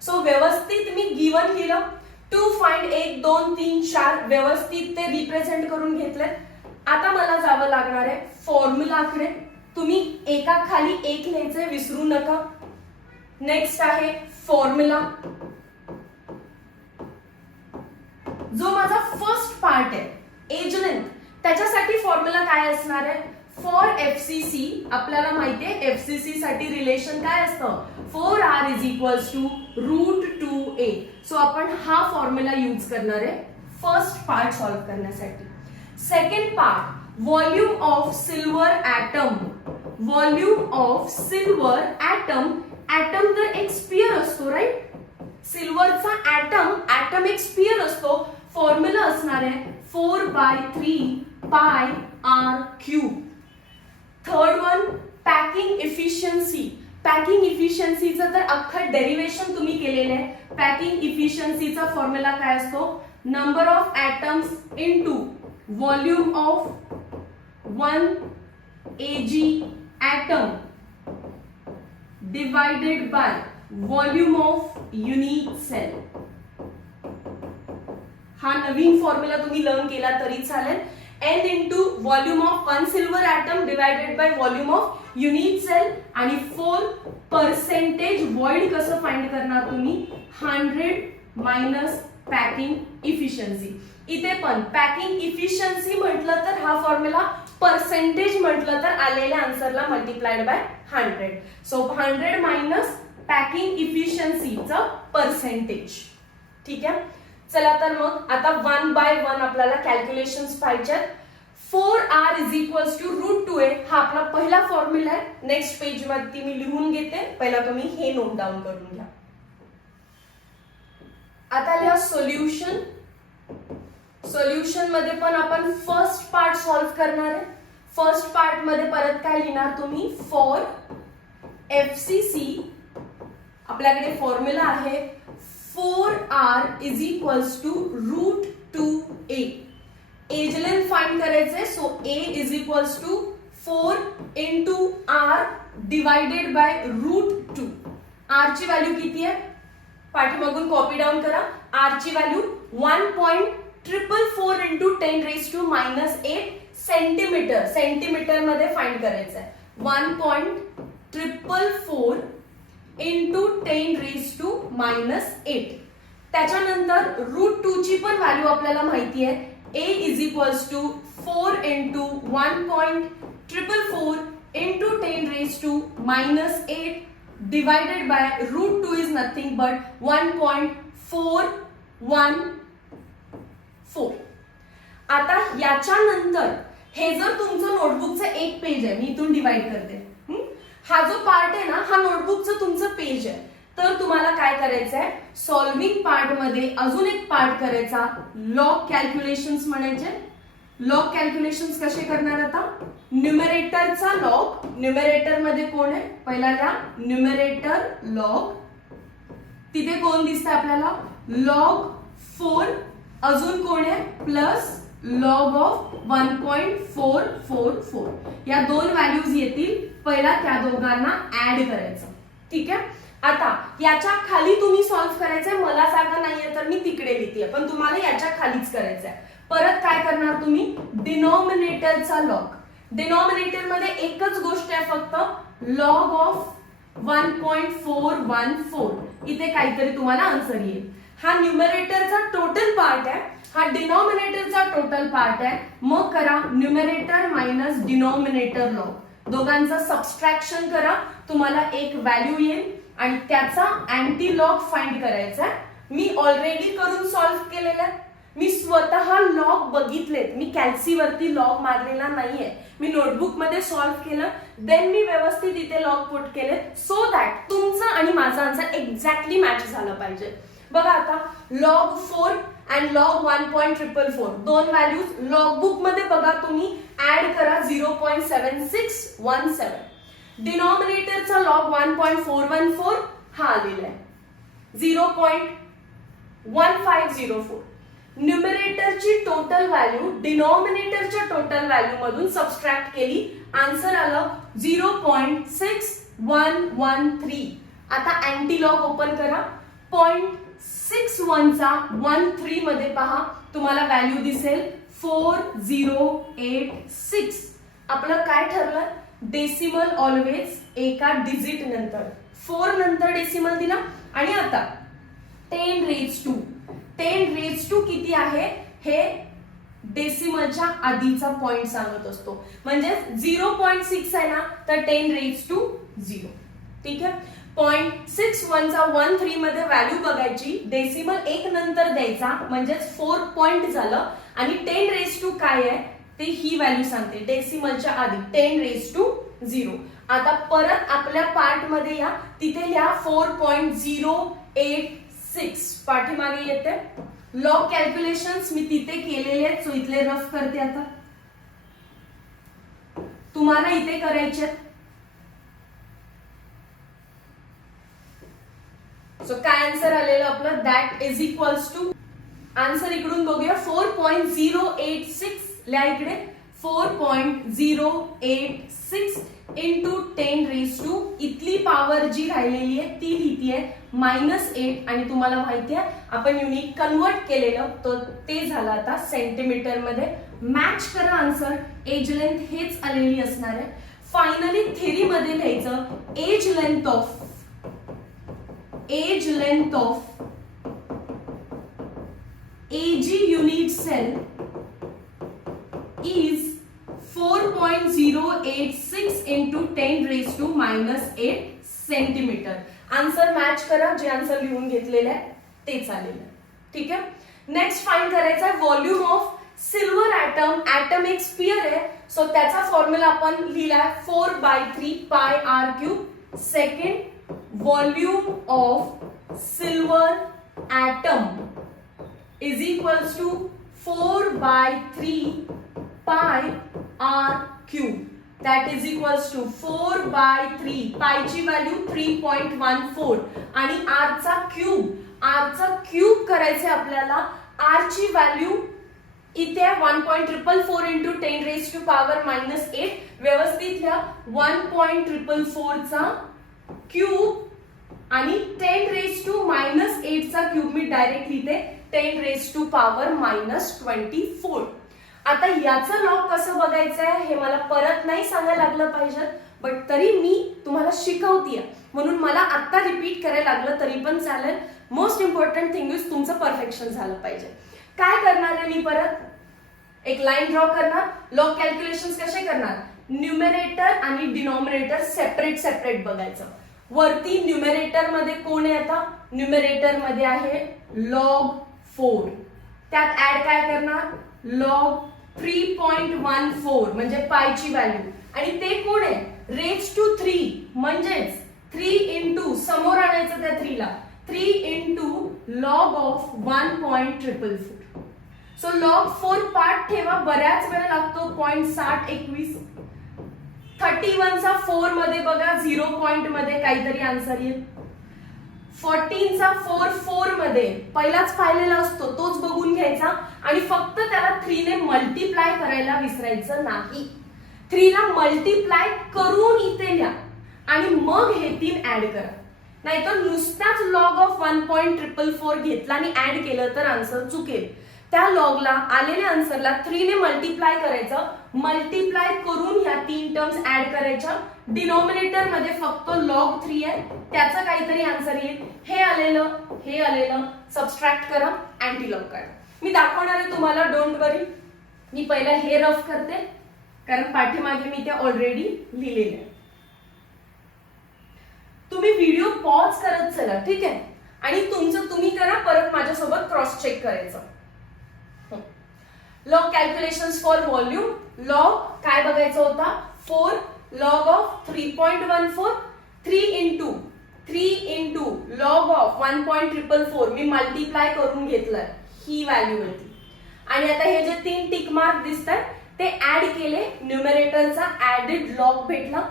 So व्यवस्थित मी गिवन लिहिलं. टू फाइंड 1 2 3 4 व्यवस्थित ते रिप्रेझेंट करून घेतले. आता मला जावं लागणार आहे फॉर्म्युलाकडे. तुम्ही एका खाली एक लिहायचंय विसरू नका. नेक्स्ट आहे फॉर्म्युला. जो माझा फर्स्ट पार्ट आहे एज लेंथ, त्याच्यासाठी फॉर्म्युला काय असणार आहे, फॉर FCC आपल्याला माहितीये FCC साठी रिलेशन काय असतं, 4R is equals to √2a. So आपण हा फॉर्म्युला यूज करणार आहे फर्स्ट पार्ट सॉल्व्ह करण्यासाठी. Second part, volume of silver atom. Volume of silver atom. Atom तर एक स्फियर असतो राईट. सिल्वरचा ऍटम एक स्फियर असतो. फॉर्म्युला असणार आहे 4/3πr³. Third one, packing efficiency. Packing इफिशियन्सीचं तर अख्खं डेरिवेशन तुम्ही केलेलं आहे. पॅकिंग इफिशियन्सीचा फॉर्म्युला काय असतो, number of atoms into volume of 1 AG atom divided by volume of unit cell. हा नवीन फॉर्म्युला तुम्ही लर्न केला तरी चालेल. n into volume of 1 silver atom divided by volume of unit cell आणि 4% व्हॉइड कसं फाइंड करणार तुम्ही 100 मायनस पॅकिंग इफिशियन्सी. इथे पण पॅकिंग इफिशियन्सी म्हटलं तर हा फॉर्म्युला पर्सेंटेज म्हटलं तर आलेल्या आन्सरला multiplied by 100. So 100 minus packing इफिशियन्सीचा पर्सेंटेज. ठीक आहे. चला तर मग आता 1 बाय 1 आपल्याला कॅल्क्युलेशन्स पाहिजे. 4r is equals to √2a हा आपला पहिला फॉर्म्युला आहे. नेक्स्ट पेज वरती मी लिहून घेते. पहिला तुम्ही हे नोट डाऊन करून घ्या. आता लिहा सोल्युशन. सोल्युशन मध्ये पण आपण फर्स्ट पार्ट सॉल्व करणार आहे. फर्स्ट पार्ट मध्ये परत काय लिहिणार तुम्ही फॉर FCC आपल्याकडे फॉर्म्युला आहे 4r is equals to √2a. Edge length find करायचे. So a is equals to 4 into r divided by √2. r ची व्हॅल्यू किती आहे पाठीमागून कॉपी डाऊन करा. r ची व्हॅल्यू 1.444 इंटू 10⁻⁻8 सेंटीमीटर. सेंटीमीटर मध्ये फाइंड करायचं आहे. 1.444 इंटू 10⁻⁻8. त्याच्यानंतर √2 ची पण व्हॅल्यू आपल्याला माहिती आहे. a is equals to 4 into 1.444 into 10⁻⁻8 divided by √2 is nothing but 1.414. आता याच्यानंतर हे जर तुमचं नोटबुकचं एक पेज आहे. मी इथून डिवाइड करते. हा जो पार्ट आहे ना हा नोटबुकचं तुमचं पेज आहे. तर तुम्हाला काय करायचं आहे सॉल्विंग पार्ट मध्ये अजून एक पार्ट करायचा लॉग कॅल्क्युलेशन्स म्हणायचे. लॉग कॅल्क्युलेशन्स कसे करणार आता न्यूमरेटरचा लॉग. न्यूमरेटर मध्ये कोण आहे पहिला लिहा न्यूमरेटर लॉग. तिथे कोण दिसतंय आपल्याला लॉग 4. अजून कोण आहे प्लस लॉग ऑफ 1.444. या दोन व्हॅल्यूज येतील. पहिला त्या दोघांना ऍड करायचं. ठीक आहे. आता याच्या खाली तुम्ही सॉल्व्ह करायचंय. मला जागा नाहीये तर मी तिकडे लिहिते पण तुम्हाला याच्या खालीच करायचंय. परत काय करणार तुम्ही डिनॉमिनेटरचा लॉग. डिनॉमिनेटर मध्ये एकच गोष्ट आहे फक्त लॉग ऑफ 1.414. इथे काहीतरी तुम्हाला आन्सर येईल. हा न्यूमरेटरचा टोटल पार्ट आहे. हा डिनॉमिनेटरचा टोटल पार्ट आहे. मग करा न्यूमरेटर मायनस डिनॉमिनेटर लॉग. दोघांचा सबस्ट्रॅक्शन करा. तुम्हाला एक व्हॅल्यू येईल आणि त्याचा अँटी लॉग फाइंड करायचा. मी ऑलरेडी करून सॉल्व्ह केलेलं आहे. मी स्वतः लॉग बघितलेत. मी कॅल्सी वरती लॉग मारलेला नाहीये. मी नोटबुक मध्ये सॉल्व्ह केलं देन मी व्यवस्थित इथे लॉग पुट केले सो दॅट तुमचं आणि माझं आन्सर एक्झॅक्टली मॅच झालं पाहिजे. बघा आता लॉग 4 अँड लॉग 1.444 दोन व्हॅल्यूज लॉग बुक मध्ये बघा तुम्ही ऍड करा 0.7617. डिनॉमिनेटरचा लॉग 1.414 हा आलेला आहे 0.1504. न्यूमरेटरची टोटल व्हॅल्यू डिनॉमिनेटरच्या टोटल व्हॅल्यू मधून सबस्ट्रॅक्ट केली. आन्सर आलं 0.6113. आता अँटी लॉग ओपन करा. 0.61 चा 13 मध्ये पहा तुम्हाला व्हॅल्यू दिसेल 4086. आपलं काय ठरलं डेसिमल ऑलवेज एका डिजिट नंतर 4 नंतर डेसिमल दिला. आणि आता 10⁻². 10⁻² किती आहे हे डेसिमलच्या आधीचा पॉइंट सांगत असतो. म्हणजे 0.6 आहे ना तर 10⁻0. ठीक आहे. 0.61 चा 13 मध्ये व्हॅल्यू बघायची. डेसिमल 1 नंतर द्यायचा म्हणजे 4 पॉइंट झालं. आणि 10⁻² काय आहे ते ही व्हॅल्यू सांगते डेसिमलच्या आधी 10⁻0. आता परत आपल्या पार्ट मध्ये या. तिथे लिहा 4.086 पाठीमागे येते. लॉग कॅल्क्युलेशन्स मी तिथे केलेले आहेत. सो इथले रफ करते. आता तुम्हाला इथे करायचे. सो काय आन्सर आलेलं आपलं that is equals to answer इकडून बघूया 4.086 लिहा इकडे 4.086 इंटू 10 रेज टू इथली पॉवर जी राहिलेली आहे ती लिहितीये -8 आणि तुम्हाला माहिती आहे आपण युनिट कन्वर्ट केलेलं तर ते झालं आता सेंटीमीटर मध्ये. मॅच करा आन्सर. एज लेंथ हेच आलेली असणार आहे. फायनली थेरी मध्ये लिहायचं edge length of AG unit cell is 4.086 into 10 raised to -8 centimetre. Answer match करा. जे आन्सर लिहून घेतलेलं आहे तेच आलेलं आहे. ठीक आहे. नेक्स्ट फाइंड करायचा आहे volume of silver atom. Atom एक स्फिअर आहे सो त्याचा फॉर्म्युला आपण लिहिलाय 4/3 pi r cube. Second volume of silver atom is equals to 4/3 pi r cube. That is equals to 4/3 pi ची व्हॅल्यू 3.14 आणि r चा क्यूब करायचे आपल्याला. r ची व्हॅल्यू इथे 1.444 into 10 raised to power -8. व्यवस्थित लिहा 1.444 चा क्यूब आणि 10 raised to -8 चा क्यूब मी डायरेक्ट लिहिते 10 raised to power -24. आता याचं लॉग कसं बघायचं आहे हे मला परत नाही सांगायला लागलं पाहिजे बट तरी मी तुम्हाला शिकवतीये म्हणून मला आता रिपीट करायला लागलं तरी पण चालेल. मोस्ट इम्पॉर्टंट थिंग इज तुमचं परफेक्शन झालं पाहिजे. काय करणार आहे मी परत एक लाईन ड्रॉ करणार. लॉग कॅल्क्युलेशन्स कसे करणार. न्यूमरेटर आणि डिनॉमिनेटर सेपरेट बघायचं. वरती न्यूमरेटर मध्ये कोण आहे आता न्यूमरेटर मध्ये आहे log 4. त्यात ऍड काय करणार log 3.14 म्हणजे पायची व्हॅल्यू आणि ते कोण आहे रेज टू 3 म्हणजेच 3 इंटू समोर आणायचं त्या 3 ला 3 into log of 1.444. So log 4 part ठेवा बऱ्याच वेळ लागतो 0.6021. 31 चा 4 मध्ये बघा 0 पॉइंट मध्ये काहीतरी आन्सर येईल. 14 चा 4 मध्ये पहिलाच पाहिलेला असतो तोच बघून घ्यायचा आणि फक्त त्याला 3 ने मल्टिप्लाय करायला विसरायचं नाही. 3 ला मल्टिप्लाय करून इथे लिहा आणि मग हे 3 ऍड करा. नाहीतर नुसताच log ऑफ 1.444 घेतला आणि ऍड केलं तर आन्सर चुकेल. त्या लॉगला आलेल्या आन्सरला 3 ने मल्टिप्लाय करायचं. मल्टिप्लाय करून ह्या 3 टर्म्स ऍड करायच्या. डिनॉमिनेटर मध्ये फक्त log 3 आहे त्याचं काहीतरी आन्सर येईल. हे आलेलं सबस्ट्रॅक्ट करा अँटीलॉग काढा. मी दाखवणार आहे तुम्हाला डोंट वरी. मी पहिला हे रफ करते कारण पाठीमागे मी ते ऑलरेडी लिहिलेले आहे. तुम्ही व्हिडिओ पॉज करत चला ठीक आहे आणि तुमचं तुम्ही करा परत माझ्यासोबत क्रॉस चेक करायचं. Log calculations for volume. Log काय बघायचा होता 4 log of 3.14 3 into log of 1.444 me multiply करून घेतलंय ही व्हॅल्यू होती. आणि आता हे जे 3 टिक मार्क दिसतात ते ऍड केले. न्यूमरेटरचा ऍडेड लॉग भेटला.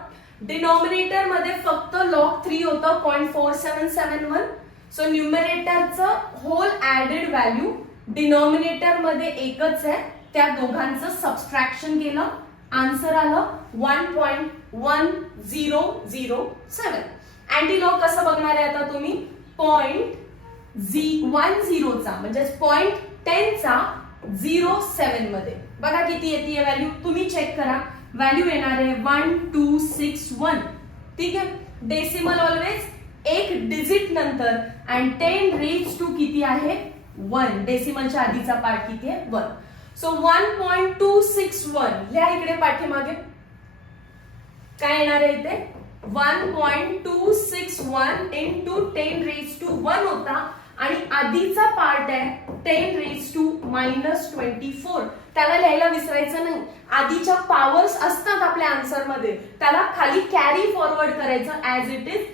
डिनॉमिनेटर मध्ये फक्त log 3 होतं 0.4771. सो न्यूमरेटरचं होल ऍडेड व्हॅल्यू डिनॉमिनेटर मध्ये एकच आहे त्या दोघांचं सबस्ट्रॅक्शन केलं. आन्सर आलं 1.1007. अँटीलॉग कसं बघणार आहे आता तुम्ही 0.10 चा म्हणजे 0.10 चा 07 मध्ये बघा किती येते व्हॅल्यू. तुम्ही चेक करा व्हॅल्यू येणार आहे 1261. ठीक आहे. डेसिमल ऑलवेज एक डिजिट नंतर आणि 10 रेज टू किती आहे 1. डेसिमलच्या आधीचा पार्ट किती आहे 1. सो 1.261 लिहा इकडे पाठीमागे काय येणार आहे इथे 1.261 इंटू 10 रेज टू 1 होता आणि आधीचा पार्ट आहे 10 रेज टू -24. त्याला लिहायला विसरायचं नाही. आधीच्या पॉवर्स असतात आपल्या आन्सर मध्ये त्याला खाली कॅरी फॉरवर्ड करायचं ऍज इट इज.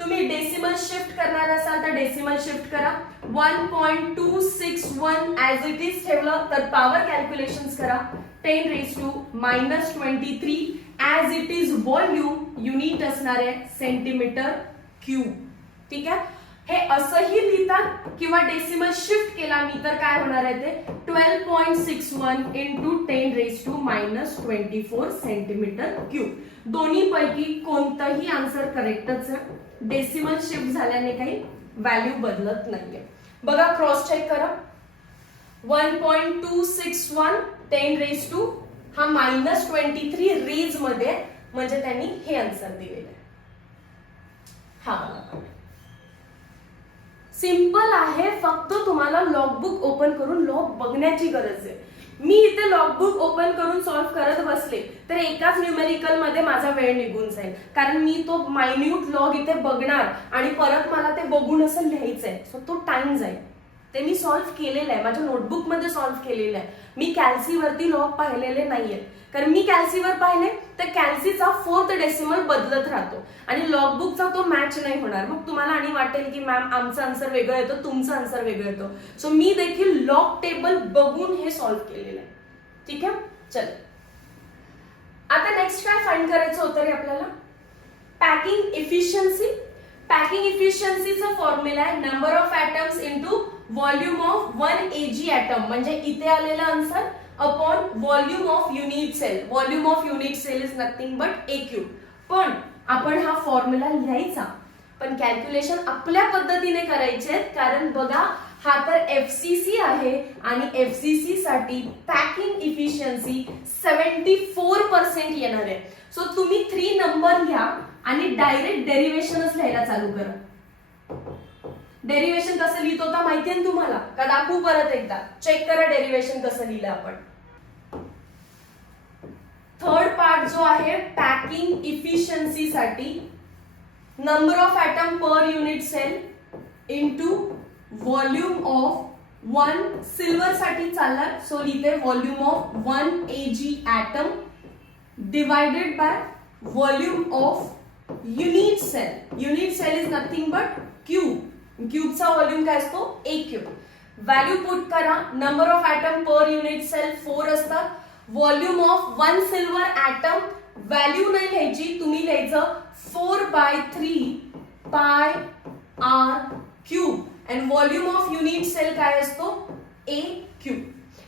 तुम्ही डेसिमल शिफ्ट करणार असाल तर डेसिमल शिफ्ट करा. 1.261 ऍज इट इज ठेवलं तर पॉवर कॅल्क्युलेशन्स करा 10 raise to -23 as it is volume unit असणार आहे सेंटीमीटर क्यूब. ठीक आहे. हे असंही लिहितात किंवा डेसिमल शिफ्ट केला मी तर काय होणार आहे ते 12.61 इंटू 10⁻⁻24 सेंटीमीटर क्यूब. दोन्ही पैकी कोणताही आन्सर करेक्टच आहे. डेसिमल शिफ्ट झाल्याने काही व्हॅल्यू बदलत नाहीये. बघा क्रॉस चेक करा. 1.261 10⁻⁻ हा -23 रेज मध्ये म्हणजे त्यांनी हे आन्सर दिलेलं आहे. हा मला सिंपल आहे. फक्त तुम्हाला लॉगबुक ओपन करून लॉग बघण्याची गरज आहे. मी इथे लॉगबुक ओपन करून सॉल्व्ह करत बसले तर एकाच न्यूमेरिकल मध्ये माझा वेळ निघून जाईल, कारण मी तो मायन्यूट लॉग इथे बघणार आणि परत मला ते बघून असं लिहायचंय, सो तो टाइम जाईल. ते मी सॉल्व्ह केलेलं आहे, माझ्या नोटबुक मध्ये सॉल्व्ह केलेलं आहे. मी कॅल्सीवरती लॉग पाहिलेले नाहीये, कारण मी कॅल्सीवर पाहिले तर कॅल्सीचा 4th डेसिमल बदलत राहतो आणि लॉगबुकचा तो मॅच नाही होणार. मग तुम्हाला आणि वाटेल की मॅम आमचा आन्सर वेगळं येतो, तुमचा आन्सर वेगळं येतो. सो मी देखील लॉग टेबल बघून हे सॉल्व्ह केलेलं आहे. ठीक आहे, चल आता नेक्स्ट काय फाइंड करायचं होतं रे आपल्याला? Packing efficiency. पॅकिंग इफिशियन्सीचा फॉर्म्युला आहे number of atoms into volume of 1 Ag atom, म्हणजे इथे आलेला answer upon volume of unit cell. Volume of unit cell is nothing but A cube. पण आपण हा फॉर्म्युला लिहायचा, पण कॅल्क्युलेशन आपल्या पद्धतीने करायचे, कारण बघा हा तर FCC आहे आणि FCC साठी पॅकिंग इफिशियन्सी 74% येणार आहे. सो तुम्ही 3 नंबर घ्या आणि डायरेक्ट डेरिव्हेशनच लिहायला चालू करा. डेरिव्हेशन कसं लिहित होता माहिती आहे तुम्हाला का? दाखवू परत एकदा, चेक करा डेरिव्हेशन कसं लिहिलं आपण. थर्ड पार्ट जो आहे पॅकिंग इफिशियन्सी साठी number of atom per unit cell into volume of 1 silver साठी चालला, सो लिहिते volume of 1 Ag atom divided by volume of unit cell. Unit cell is nothing but cube. क्यूबचा volume काय असतो? A cube. Value put करा. Number of atom per unit cell 4 असतात. Volume of 1 silver atom, value नाही लिहायची, तुम्ही लिहायचं 4/3 pi r cube. And volume of unit cell काय असतो? A cube.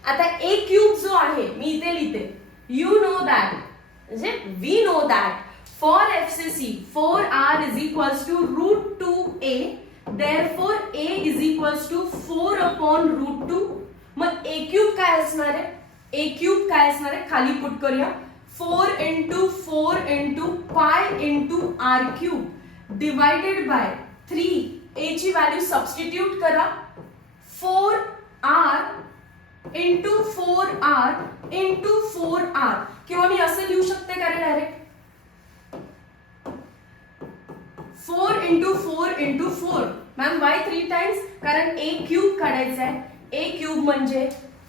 आता A क्यूब जो आहे मी इथे लिहिते, यू नो दॅट, म्हणजे we know that for FCC 4r is equals to √2a. Therefore A is equals to 4/√2. मग A क्यूब काय असणार आहे? A क्यूब काय असणार आहे? खाली पुट करूया. 4 into 4 into pi into r cube divided by 3. A ची व्हॅल्यू सबस्टिट्यूट करा. 4r into 4r into 4r, किंवा मी असं लिहू शकते का रे direct 4 into 4 into 4. Ma'am why 3 times? कारण A क्यूब काढायचा आहे. A क्यूब म्हणजे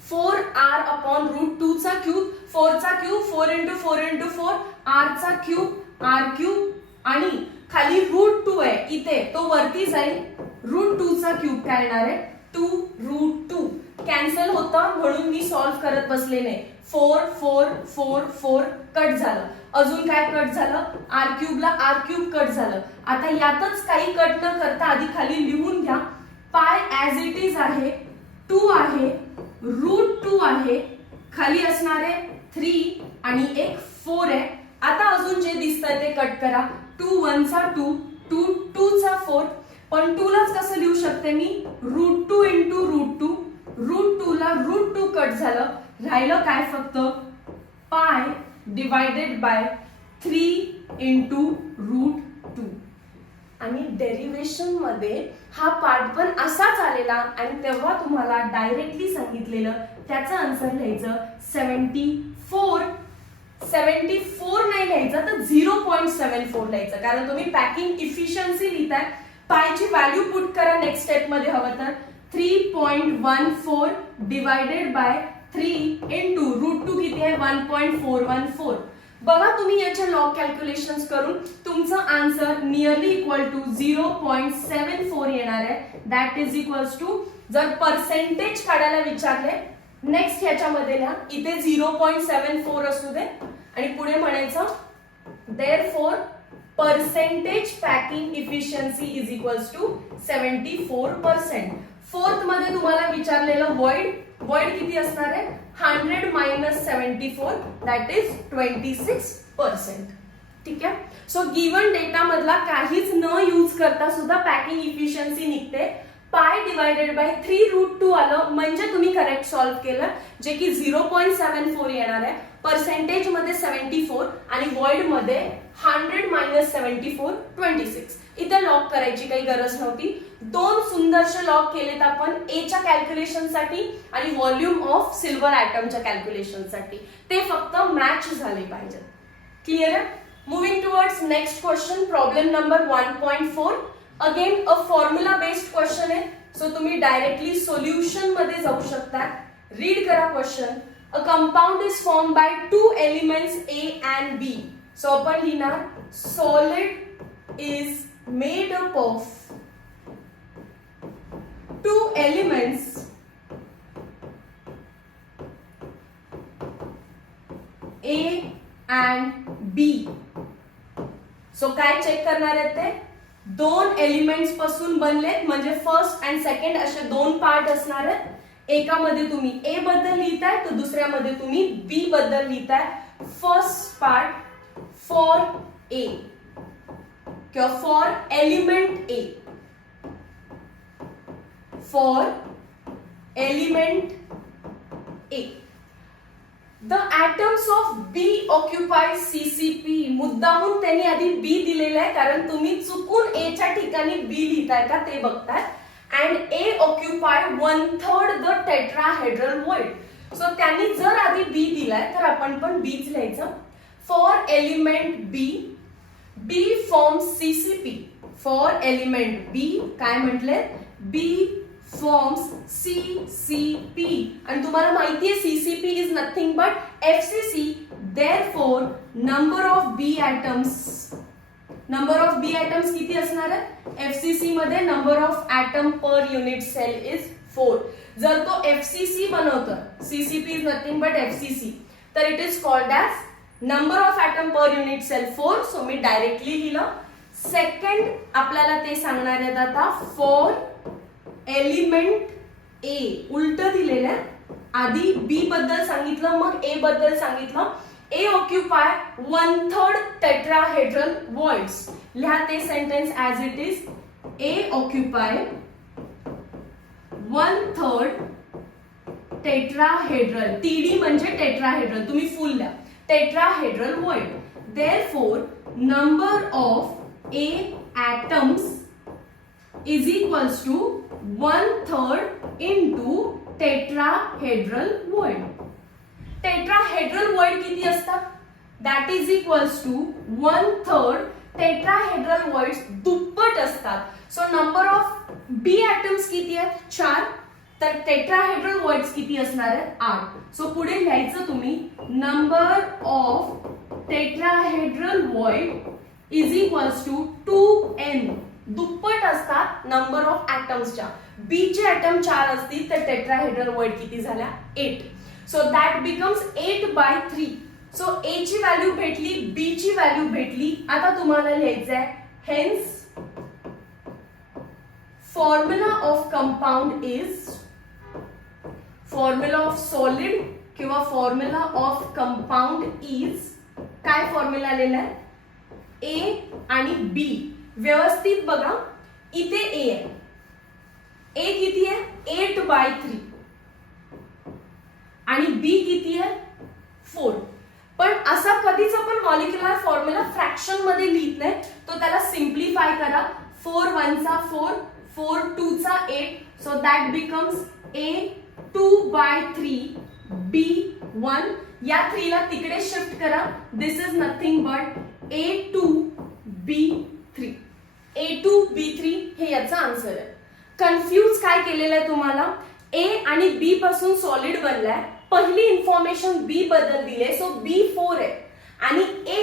4r/√2 चा क्यूब, 4 चा क्यूब 4 into 4 into 4, r चा क्यूब r क्यूब, आणि खाली √2 आहे इथे, तो वरती जाईल. √2 चा क्यूब काय येणार आहे? 2√2. कॅन्सल होता म्हणून मी सॉल्व्ह करत बसले नाही. 4 4 4 4 कट झालं. अजून काय कट झालं? r क्यूबला r क्यूब कट झालं. आता यातच काही कट न करता आधी खाली लिहून घ्या. पाय ऍज इट इज आहे, 2 आहे, √2 आहे, खाली असणारे 3 आणि एक 4 आहे. आता अजून जे दिसतंय ते कट करा. 2 1 चा 2, 2 2 चा 4, पण 2 लाच कसं लिहू शकते मी? √2 into √2. √2 ला √2 कट झालं, राहिलं काय फक्त पाय डिवायडेड बाय 3 into √2. आणि डेरिव्हेशन मध्ये हा पार्ट पण असाच आलेला आणि तेव्हा तुम्हाला डायरेक्टली सांगितलेलं त्याचं आन्सर लिहायचं 74. 74 नाही लिहायचं तर 0.74 लिहायचं, कारण तुम्ही पॅकिंग इफिशियन्सी लिहिताय. पायची व्हॅल्यू पुट करा नेक्स्ट स्टेप मध्ये हवं तर 3.14 डिवायडेड बाय 3 into √2 किती आहे? 1.414. बघा तुम्ही याचे लॉग कॅल्क्युलेशन्स करून तुमचं आन्सर नियरली इक्वल टू 0.74 येणार आहे. दॅट इज इक्वल्स टू, जर पर्सेंटेज काढायला विचारले नेक्स्ट ह्याच्यामध्ये लिहा, इथे 0.74 असू दे आणि पुढे म्हणायचं therefore percentage packing efficiency is equals to 74%. Fourth मध्ये तुम्हाला विचारलेलं वॉइड किती असणार आहे? 100 मायनस 74 दॅट इज 26%. ठीक आहे. सो गिवन डेटा मधला काहीच न यूज करता सुद्धा पॅकिंग इफिशियन्सी निघते. पाय डिवायडेड बाय 3√2 आलं म्हणजे तुम्ही करेक्ट सॉल्व्ह केलं, जे की 0.74 येणार आहे. पर्सेंटेज मध्ये 74 आणि वॉइड मध्ये 100 मायनस 74 26. इथे लॉक करायची काही गरज नव्हती. दोन सुंदरसे लॉक केलेत आपण एच्या कॅल्क्युलेशन साठी आणि व्हॉल्यूम ऑफ सिल्वर ॲटमच्या कॅल्क्युलेशन साठी. ते फक्त मॅच झाले पाहिजे. क्लिअर आहे? Moving towards next question, problem number 1.4. Again a formula based question आहे. सो तुम्ही डायरेक्टली सोल्युशन मध्ये जाऊ शकता. रीड करा question. A compound is form by 2 elements A and B. So आपण लिहिणार solid is made up of 2 elements A and B. So काय check करणार आहेत ते? 2 एलिमेंट्स पासून बनलेत म्हणजे फर्स्ट अँड सेकंड असे 2 पार्ट असणार आहेत. एकामध्ये तुम्ही A बद्दल लिहिताय तर दुसऱ्यामध्ये तुम्ही B बद्दल लिहिताय. फर्स्ट पार्ट फॉर A किंवा for element A. For element A, the atoms of B occupy CCP. मुद्दामून त्यांनी आधी B दिलेलं आहे कारण तुम्ही चुकून A च्या ठिकाणी B लिहिताय का ते बघताय. And A occupy 1/3 the tetrahedral void. So त्यांनी जर आधी B दिलाय तर आपण पण Bच लिहायचं. For element B, B forms CCP. For element B काय म्हटले? B forms CCP. आणि तुम्हाला माहिती आहे CCP is nothing but FCC. Therefore, number of B atoms किती असणार आहे? FCC मध्ये number of atom per unit cell is 4. जर तो FCC बनवतो, CCP is nothing but FCC, तर it is called as number of atom per unit cell 4. So me directly लिहिलं. Second आपल्याला ते सांगणार आहेत आता फॉर एलिमेंट A. उलट दिलेलं आहे. आधी B बद्दल सांगितलं मग A बद्दल सांगितलं. A occupy 1/3 tetrahedral voids. लिहा ते sentence as it is. A occupy 1/3 tetrahedral. TD म्हणजे टेट्राहेड्रल. तुम्ही फुल द्या. tetrahedral void. Therefore, number of A atoms is equals to 1/3 into tetrahedral void. Tetrahedral void किती असतात? That is equals to 1/3. tetrahedral voids दुप्पट असतात. So number of B atoms किती आहेत? 4. तर tetrahedral voids किती असणार आहेत? 8. सो पुढे लिहायचं तुम्ही number of tetrahedral void is equals to 2n. दुप्पट असतात नंबर ऑफ ॲटम्सच्या. B चे ॲटम 4 असतील तर टेट्राहेड्रल वॉइड किती झाल्या? 8. So that becomes 8/3. So A ची व्हॅल्यू भेटली, B ची व्हॅल्यू भेटली. आता तुम्हाला लिहायचं आहे hence formula of compound is, formula of solid किंवा फॉर्म्युला ऑफ कंपाऊंड इज, काय फॉर्म्युला लिहिलाय? A आणि B. व्यवस्थित बघा, इथे A आहे. A किती आहे? 8/3 आणि B किती आहे? 4. पण असा कधीच आपण मॉलिक्युलर फॉर्म्युला फ्रॅक्शन मध्ये लिहित नाही. तो त्याला सिम्प्लिफाय करा. 4 1 चा 4, 4 2 चा 8. So that becomes A 2/3 B 1. या 3 ला तिकडे शिफ्ट करा. दिस is nothing but A2 B3. A2 B3 हे याचा आन्सर आहे. कन्फ्यूज काय केलेलं आहे तुम्हाला? A आणि B पासून सॉलिड बनलाय. पहिली इन्फॉर्मेशन B बद्दल दिले. सो B 4 आहे आणि A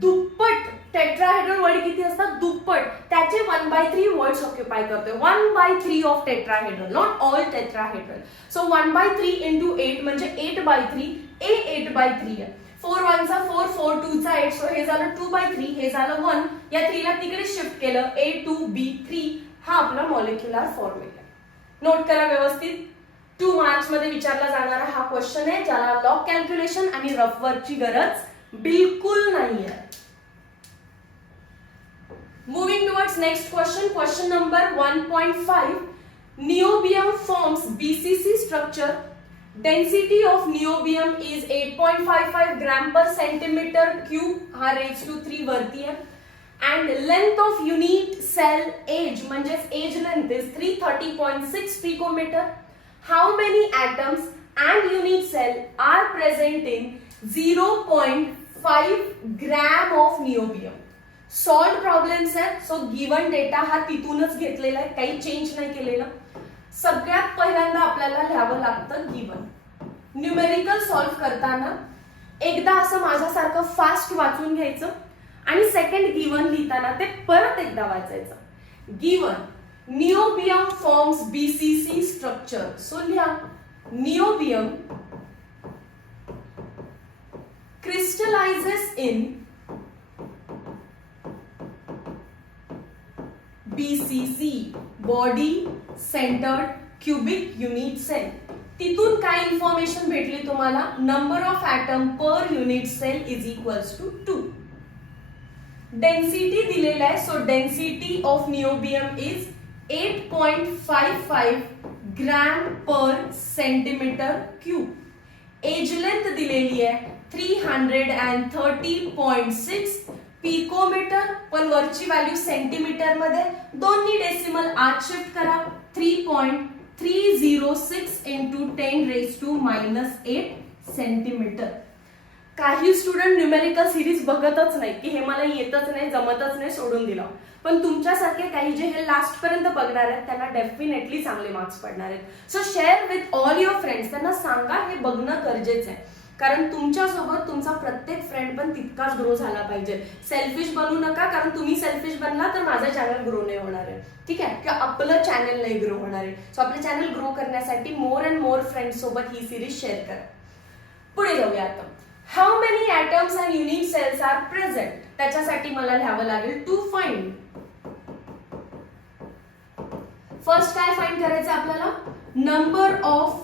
दुप्पट. टेट्राहेड्रल वर्ड किती असतात? दुप्पट. त्याचे 1/3 वर्ड्स ऑक्युपाय करतोय. 1/3 of tetrahedral, not all tetrahedral. So 1/3 into 8 म्हणजे 8/3. A 8/3 आहे. 4 1 चा 4, 4 2 चा 8, सो हे झालं 2/3, हे झालं 1, या 3 ला तिकडे शिफ्ट केलं, A2B3 हा आपला मॉलिक्युलर फॉर्म्युला. नोट करा व्यवस्थित. 2 मार्क्स मध्ये विचारला जाणारा हा क्वेश्चन आहे, ज्याला लॉग कॅल्क्युलेशन आणि रफ वर्कची गरज बिलकुल नाही आहे. Moving towards next question, question number 1.5. Niobium forms BCC structure. Density of niobium is 8.55 gram per centimeter cube, हा raised to 3 वरती आहे. And length of unit cell age म्हणजेच age length is 330.6 picometer. How many atoms and unit cell are present in 0.5 gram of niobium? Solve problems आहेत, so given data हा तिथूनच घेतलेला आहे, काही चेंज नाही केलेला. सगळ्यात पहिल्यांदा आपल्याला लिहावं लागतं गिवन. न्यूमेरिकल सॉल्व करताना एकदा असं माझ्यासारखं फास्ट वाचून घ्यायचं आणि सेकंड गिवन लिहिताना ते परत एकदा वाचायचं. Given niobium forms BCC structure. So लिहा niobium crystallizes in BCC, body centred cubic unit cell. तिथून काय इन्फॉर्मेशन भेटली तुम्हाला? Number of atom per unit cell is equals to 2. Density दिलेला आहे, so density of niobium is 8.55 gram per centimetre cube. Edge length दिलेली आहे 330.6 picometre, पण वरची व्हॅल्यू सेंटीमीटर मध्ये, दोन्ही डेसिमल आत शिफ्ट करा. 3.306 इंटू 10⁻⁻8 सेंटीमीटर. काही स्टुडंट न्यूमेरिकल सिरीज बघतच नाही की हे मला येतच नाही, जमतच नाही, सोडून दिला. पण तुमच्यासारखे काही जे हे लास्ट पर्यंत बघणार आहेत त्यांना डेफिनेटली चांगले मार्क्स पडणार आहेत. So share with all your friends, त्यांना सांगा हे बघणं गरजेचं आहे, कारण तुमच्यासोबत तुमचा प्रत्येक फ्रेंड पण तितकाच ग्रो झाला पाहिजे. सेल्फिश बनू नका, कारण तुम्ही सेल्फिश बनला तर माझं चॅनल ग्रो नाही होणार आहे, ठीक आहे, किंवा आपलं चॅनल नाही ग्रो होणार आहे. सो आपलं चॅनल ग्रो करण्यासाठी मोर अँड मोर फ्रेंड्स सोबत ही सिरीज शेअर करा. पुढे जाऊया आता. How many atoms and unit cells are present? त्याच्यासाठी मला लिहावं लागेल टू फाइंड. फर्स्ट काय फाइंड करायचं आपल्याला? Number of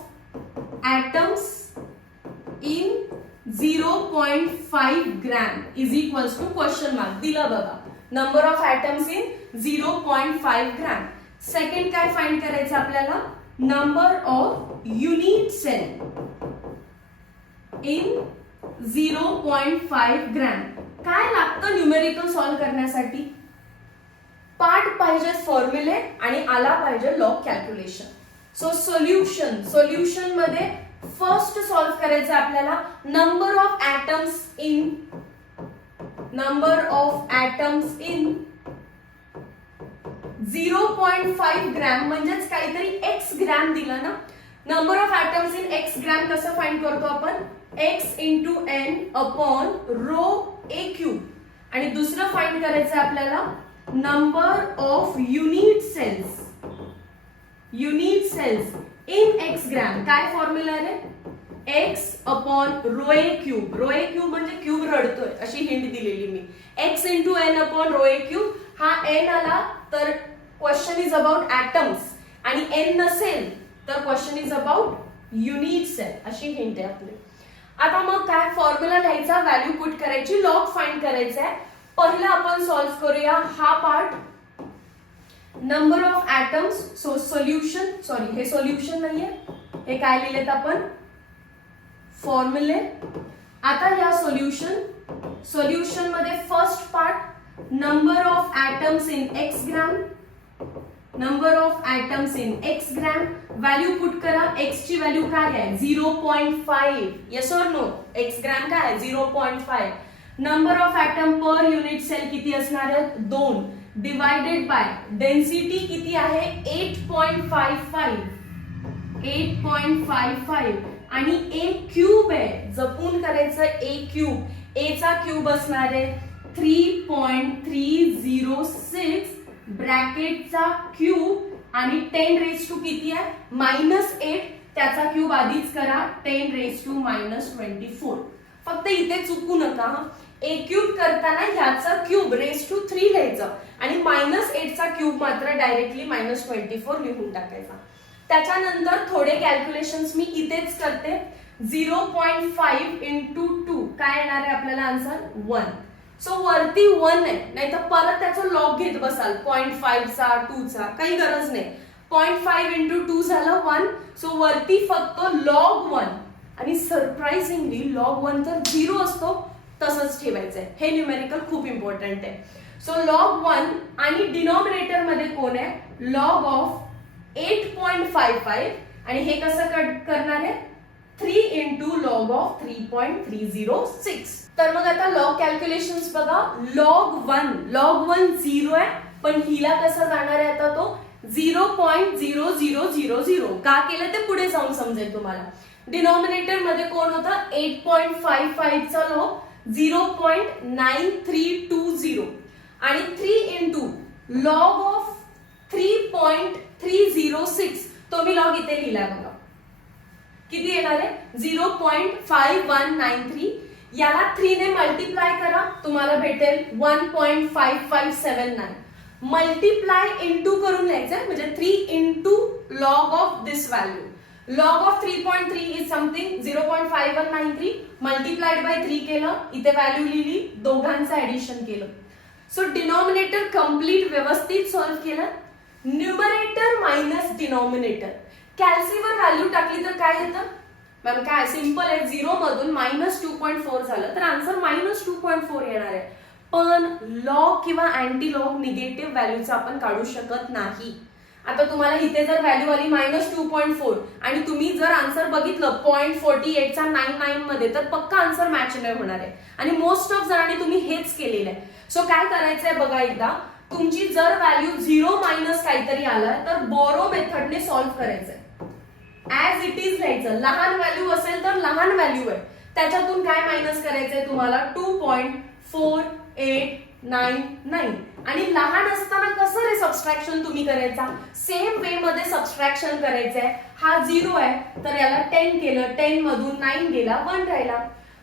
atoms in 0.5 gram is equals to question mark दिला बघा. Number of atoms in 0.5 gram. Second काय फाइंड करायचं आपल्याला? Number of unit cell in 0.5 gram. काय लागतं न्यूमेरिकल सॉल्व करण्यासाठी? पार्ट पाहिजे फॉर्म्युले आणि आला पाहिजे लॉग कॅल्क्युलेशन. सो सोल्युशन मध्ये फर्स्ट सॉल्व करायचं आपल्याला number of atoms in 0.5 gram म्हणजेच काहीतरी x ग्रॅम दिला ना. Number of atoms in x gram कसं फाइंड करतो आपण? x into n upon rho ए क्यूब. आणि दुसरं फाइंड करायचं आपल्याला number of unit cells in x gram. काय फॉर्म्युला आहे? x अपॉन रो ए क्यूब. रो ए क्यूब म्हणजे क्यूब रडतोय अशी हिंट दिलेली मी. x into n upon rho ए क्यूब. हा n आला तर क्वेश्चन इज अबाउट ॲटम्स, आणि n नसेल तर question is about unit cell अशी हिंट आहे आपली. आता मग काय फॉर्म्युला लिहायचा, व्हॅल्यू पुट करायची, लॉग फाइंड करायचा आहे. पहिला आपण सॉल्व करूया हा part. Number of atoms, so solution, sorry हे सोल्युशन नाहीये, हे काय लिहिलेत आपण? फॉर्म्युले. आता या सोल्युशन मध्ये first part number of atoms in x gram. Number of atoms in x gram. Value put करा. x ची व्हॅल्यू काय आहे? 0.5. Yes or no? x gram काय आहे? 0.5. Number of atom per unit cell किती असणार आहेत? 2 डिवाइडेड बाय डेन्सिटी किती आहे? 8.55 आणि ए क्यूब आहे, जपून करायचं. ए क्यूब, ए चा क्यूब असणार आहे 3.306 ब्रॅकेटचा क्यूब आणि 10 रेज टू किती आहे? -8. त्याचा क्यूब आधीच करा 10 रेज टू -24. फक्त इथे चुकू नका हा. ए क्यूब करताना ह्याचा क्यूब रेज टू 3 लिहायचं आणि -8 चा क्यूब मात्र डायरेक्टली -24 लिहून टाकायचा. त्याच्यानंतर थोडे कॅल्क्युलेशन्स मी इथेच करते. 0.5 इंटू 2 काय येणार आहे आपल्याला आन्सर 1. सो वरती 1 आहे, नाही तर परत त्याचं लॉग घेत बसाल 0.5 चा 2 चा, काही गरज नाही. 0.5 इंटू 2 झालं 1. सो वरती फक्त लॉग 1 आणि सरप्राइझिंगली लॉग 1 तर 0 असतो तसंच ठेवायचंय. हे न्यूमेरिकल खूप इम्पॉर्टंट आहे. सो लॉग 1 आणि डिनॉमिनेटर मध्ये कोण आहे, लॉग ऑफ 8.55 आणि हे कसं करणार आहे 3 इंटू लॉग ऑफ 3.306. तर मग आता लॉग कॅल्क्युलेशन्स बघा. लॉग 1 0 आहे, पण हिला कसं जाणार आहे आता तो 0.0000. का केलं ते पुढे जाऊन समजेल तुम्हाला. डिनॉमिनेटर मध्ये कोण होतं 8.55 चा लॉग 0.9320 आणि 3 इंटू लॉग ऑफ 3.306 तो मी लॉग इथे लिहिला बघा. किती येणार आहे 0.5193. याला 3 ने मल्टिप्लाय करा, तुम्हाला भेटेल 1.5579. मल्टिप्लाय इंटू करून लिहायचं म्हणजे 3 into log of this value. Log of 3.3 is something 0.5193 multiplied by 3 केलं, इथे व्हॅल्यू लिहिली, दोघांचं ऍडिशन केलं. सो डिनॉमिनेटर कम्प्लीट व्यवस्थित सॉल्व्ह केलं. Numerator minus denominator. कॅल्सीवर व्हॅल्यू टाकली तर काय येतं मॅम, काय सिंपल आहे. 0 मधून -2.4 झालं तर आन्सर -2.4 येणार आहे. पण लॉग किंवा अँटी लॉग निगेटिव्ह व्हॅल्यूचं आपण काढू शकत नाही. आता तुम्हाला इथे जर व्हॅल्यू आली -2.4 आणि तुम्ही जर आन्सर बघितलं 0.48 चा 99 मध्ये तर पक्का आन्सर मॅच नाही होणार आहे. आणि मोस्ट ऑफ जणांनी तुम्ही हेच केलेलं आहे. सो काय करायचंय बघा एकदा, तुमची जर व्हॅल्यू 0 मायनस काहीतरी आलं तर बोरो मेथडने सॉल्व्ह करायचंय. ऍज इट इज लिहायचं. लहान व्हॅल्यू असेल तर लहान व्हॅल्यू आहे, त्याच्यातून काय मायनस करायचंय तुम्हाला 2.4899. आणि लहान असताना कसं रे सबस्ट्रॅक्शन तुम्ही करायचा, सेम वे मध्ये सबस्ट्रॅक्शन करायचंय. हा 0 आहे तर याला 10 केलं, 10 मधून 9 गेला, 1 राहिला.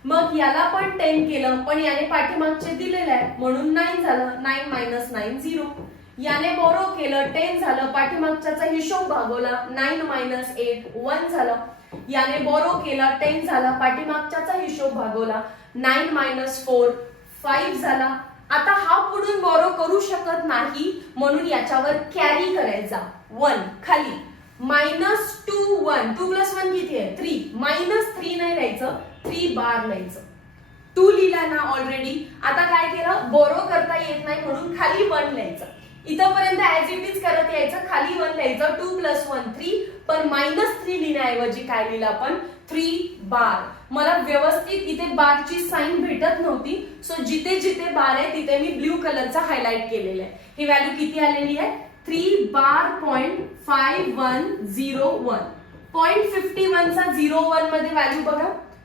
मग याला पण 10 केलं, पण याने पाठीमागचे दिलेलं आहे म्हणून 9 झालं. 9 - 9 0. याने बोरो केलं, 10 झालं, पाठीमागच्याचा हिशोब भागवला, 9 - 8 1 झालं. याने बोरो केला, 10 झाला, पाठीमागच्याचा हिशोब भागवला, 9 - 4 5 झाला. आता हा पुढून बोरो करू शकत नाही म्हणून याच्यावर कॅरी करायचा 1 खाली. -2 1 2 + 1 किती आहे 3. -3 नाही लिहायचं, 3 बार लिहायचं. 2 लिहिला ना ऑलरेडी. आता काय केलं, बोरो करता येत नाही म्हणून खाली 1 लिहायचं. इथपर्यंत ऍज इट इज करत यायचं, खाली 1 लिहायचं. 2 + 1 3, पण -3 लिहिण्याऐवजी काय लिहिलं आपण 3 बार. मला व्यवस्थित इथे बारची साइन भेटत नव्हती, सो जिथे जिथे बार आहे तिथे मी ब्ल्यू कलरचा हायलाइट केलेला आहे. ही व्हॅल्यू किती आलेली आहे 3 बार 0.5101. 0.51 चा 01 मध्ये व्हॅल्यू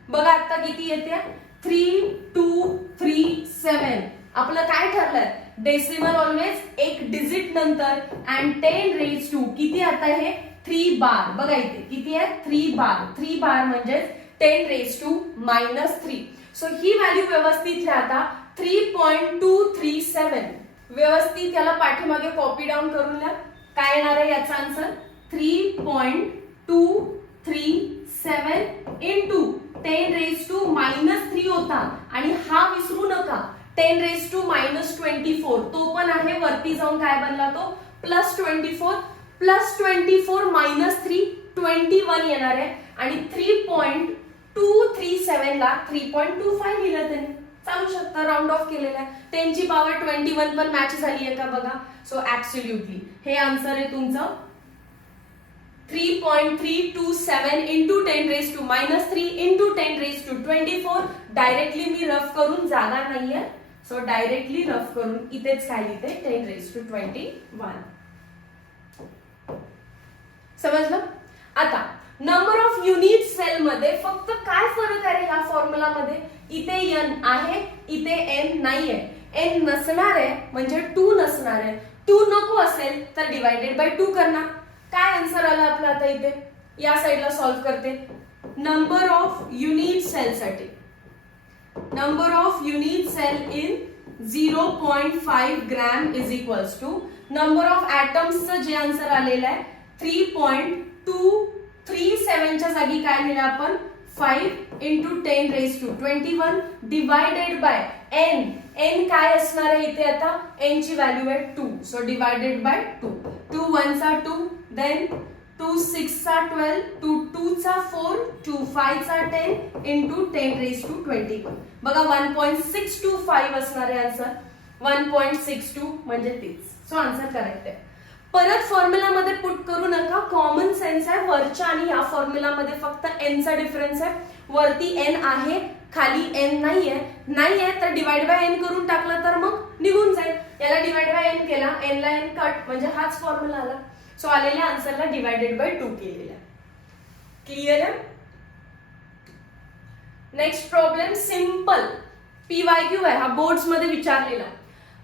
बघा आता किती येते 3237. आपलं काय ठरलंय डेसिमल ऑलवेज एक डिजिट नंतर अँड 10 रेज टू किती आता हे 3 बार. बघा इथे किती आहे 3 बार. 3 बार म्हणजे 10 रेज टू -3. सो ही व्हॅल्यू व्यवस्थित लिहा 3.237. व्यवस्थित याला पाठीमागे कॉपी डाऊन करून लिहा. काय येणार आहे याचा आन्सर 3.237 इंटू 10 रेज टू -3 होता आणि हा विसरू नका 10 रेज टू -24 तो पण आहे. वरती जाऊन काय बनला तो +24 -3 21 येणार आहे. आणि 3.237 ला 3.25 लिहिलं त्यांनी. चालू शकता राऊंड ऑफ केलेला आहे. 10 ची पॉवर 21 पण मॅच झाली आहे का बघा. सो ऍब्सोल्युटली हे आन्सर आहे तुमचं 3.327 into 10 raise to -3 into 10 raise to 24. Directly मी रफ करून जागा नाहीये, सो डायरेक्टली रफ करून इथेच काय लिहिते 10 रेज टू 21. समजलं. आता नंबर ऑफ युनिट सेल मध्ये फक्त काय फरक आहे या फॉर्म्युला मध्ये, इथे n आहे इथे n नाहीये. n नसणार आहे म्हणजे 2 नसणार आहे. 2 नको असेल तर डिवायडेड बाय 2 करणार. काय आन्सर आला आपला आता इथे या साइडला सॉल्व्ह करते. नंबर ऑफ युनिट सेल साठी number of unit cell in 0.5 gram is equals to number of atoms चं जे आन्सर आलेलं आहे 3.237 च्या जागी काय लिहिलं आपण 5 into 10 raised to 21 divided by n. n काय असणार आहे इथे आता n ची व्हॅल्यू आहे 2, सो डिवाइडेड बाय 2. 2 1 चा 2, देन 2 6 चा 12, 2 2 चा 4, 2 5 चा 10 into 10 raised to 21. बघा 1.625 असणार आहे आन्सर. 1.62 म्हणजे तेच. सो आन्सर करेक्ट आहे. परत फॉर्म्युला मध्ये पुट करू नका, कॉमन सेन्स आहे. वरच्या आणि या फॉर्म्युला मध्ये फक्त n चा डिफरन्स आहे. वरती n आहे, खाली n नाहीये तर डिवाइड बाय n करून टाकलं तर मग निघून जाईल. याला डिवाइड बाय n केला, n ला n कट म्हणजे हाच फॉर्म्युला आला. सो आलेल्या आन्सरला डिवाइडेड बाय 2 केलेला. क्लियर आहे. नेक्स्ट प्रॉब्लेम सिंपल PYQ आहे, हा बोर्ड्स मध्ये विचारलेला.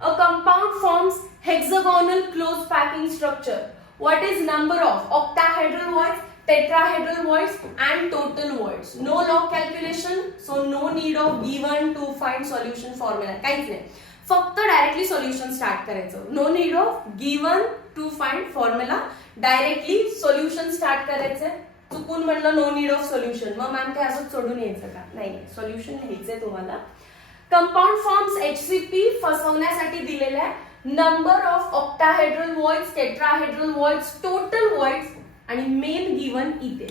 A compound forms hexagonal close packing structure. What is number of octahedral voids, tetrahedral voids and total voids? No log calculation, so no need of given to find solution formula. काहीच नाही, फक्त directly solution start करायचं. No need of given to find formula, directly solution start करायचंय. चुकून म्हणलं no need of solution, मग ma'am काय असं सोडून यायचं का? नाही, सोल्युशन लिहायचंय तुम्हाला. कंपाउंड फॉर्म्स HCP फसवण्यासाठी दिलेला आहे. Number of octahedral voids, tetrahedral voids, total voids आणि मेन गिवन इथे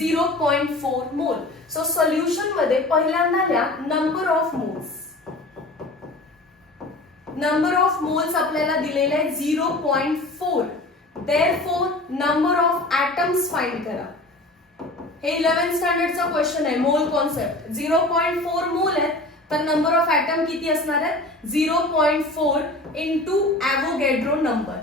0.4 मोल. सो सोल्युशन मध्ये पहिल्यांदा लिहा number of moles. Number of moles आपल्याला दिलेले आहे 0.4. Therefore number of atoms find करा. हे 11th स्टँडर्डचा क्वेश्चन आहे, मोल कॉन्सेप्ट. 0.4 मोल आहे तर नंबर ऑफ ॲटम किती असणार आहे 0.4 इंटू ॲव्होगॅड्रो नंबर.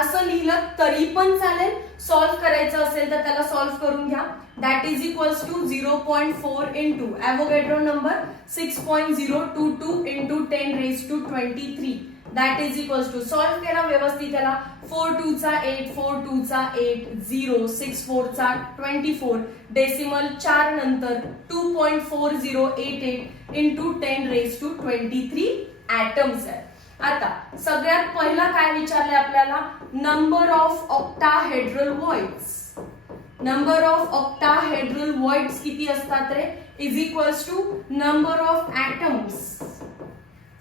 असं लिहिलं तरी पण चालेल. सॉल्व्ह करायचं असेल तर त्याला सॉल्व्ह करून घ्या. That is equals to 0.4 into Avogadro number 6.022 into 10 raised to 23. That is equals to solve केला व्यवस्थित त्याला. 4 2 चा 8, 4 2 चा 8, 0, 6 4 चा 24, डेसिमल 4 नंतर 2.4088 इंटू 10 raised to 23 ॲटम्स आहे. आता सगळ्यात पहिला काय विचारलंय आपल्याला, number of octahedral voids. Number of octahedral voids किती असतात रे, is equals to number of atoms.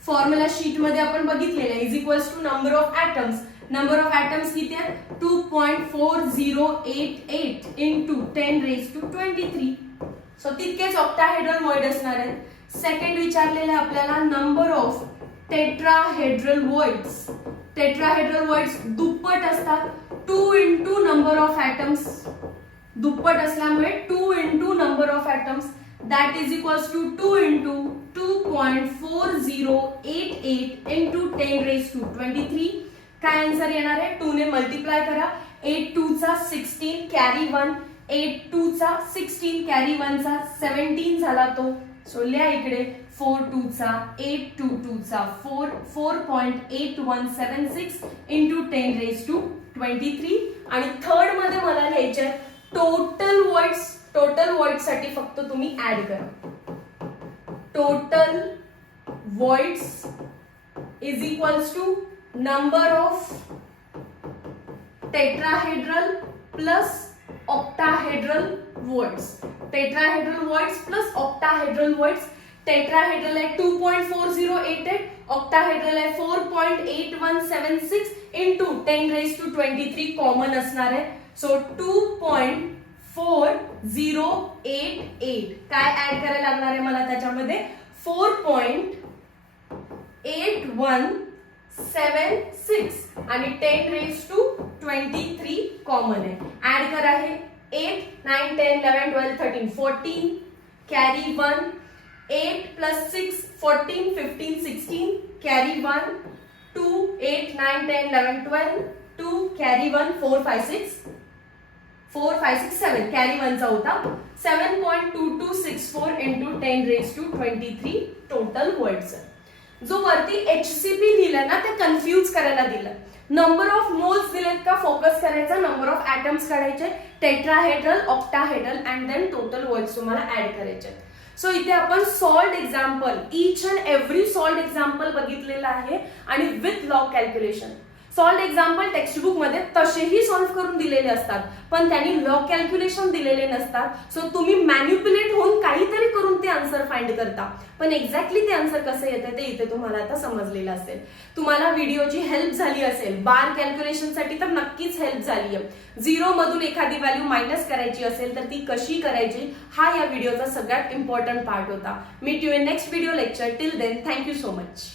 Formula sheet मध्ये आपण बघितलेलं आहे, is equals to number of atoms. Number of atoms किती आहेत 2.4088 इंटू 10 raised to 23. सो तितकेच ऑक्टाहेड्रल वॉइड असणार आहेत. सेकंड विचारलेलं आहे आपल्याला number of tetrahedral voids. Tetrahedral voids दुप्पट असतात. 2 इंटू नंबर ऑफ ॲटम्स, दुप्पट असल्यामुळे 2 into number of atoms. That is equals to 2 into 2.4088 into 10 raised to 23. काय आन्सर येणार आहे 2 ने मल्टिप्लाय करा. 8 2 चा 16 कॅरी 1, 8 2 चा 16 कॅरी 1 चा 17 झाला तो. सो लिहा इकडे 4 2 चा 8 2 2 चा 4, 4.8176 इंटू 10 raised to 23. आणि थर्ड मध्ये मला लिहायचे टोटल वॉइड्स. टोटल वॉइड साठी फक्त तुम्ही ऍड करा. Total voids is equals to number of tetrahedral plus octahedral voids. Tetrahedral voids plus octahedral voids. Tetrahedral आहे 2.4088, ऑक्टाहेड्रल आहे 4.8176 इंटू 10 raised to 23 कॉमन असणार आहे. सो 2.4088 काय ऍड करायला लागणार आहे मला त्याच्यामध्ये 4.8176 आणि 10 raised to 23 कॉमन आहे. ऍड करा हे 8 9 10 11 12 13 14 carry 1, 8 plus 6 14 15 16 carry 1, 2 8 9 10 11 12 2 carry 1 4 5 6 4 5 6 7 carry 1 चा होता 7.2264 into 10 raised to 23 total words. जो वरती HCP लिहिलं ना ते कन्फ्यूज करायला दिलं. नंबर ऑफ मोल्स दिलेत का फोकस करायचा, नंबर ऑफ ॲटम्स काढायचे, tetrahedral, octahedral and then total words तुम्हाला ऍड करायचे. सो इथे आपण solved example, each and every solved example बघितलेलं आहे आणि with log calculation. Solved example textbook मध्ये तसेही सॉल्व्ह करून दिलेले असतात, पण त्यांनी लॉग कॅल्क्युलेशन दिलेले नसतात. सो तुम्ही मॅन्युप्युलेट होऊन काहीतरी करून ते आन्सर फाइंड करता, पण एक्झॅक्टली ते आन्सर कसं येतं ते इथे तुम्हाला आता समजलेलं असेल. तुम्हाला व्हिडिओची हेल्प झाली असेल, बार कॅल्क्युलेशनसाठी तर नक्कीच हेल्प झाली आहे. 0 मधून एखादी व्हॅल्यू मायनस करायची असेल तर ती कशी करायची हा या व्हिडिओचा सगळ्यात इम्पॉर्टंट पार्ट होता. Meet you in next video lecture. Till then, thank you so much.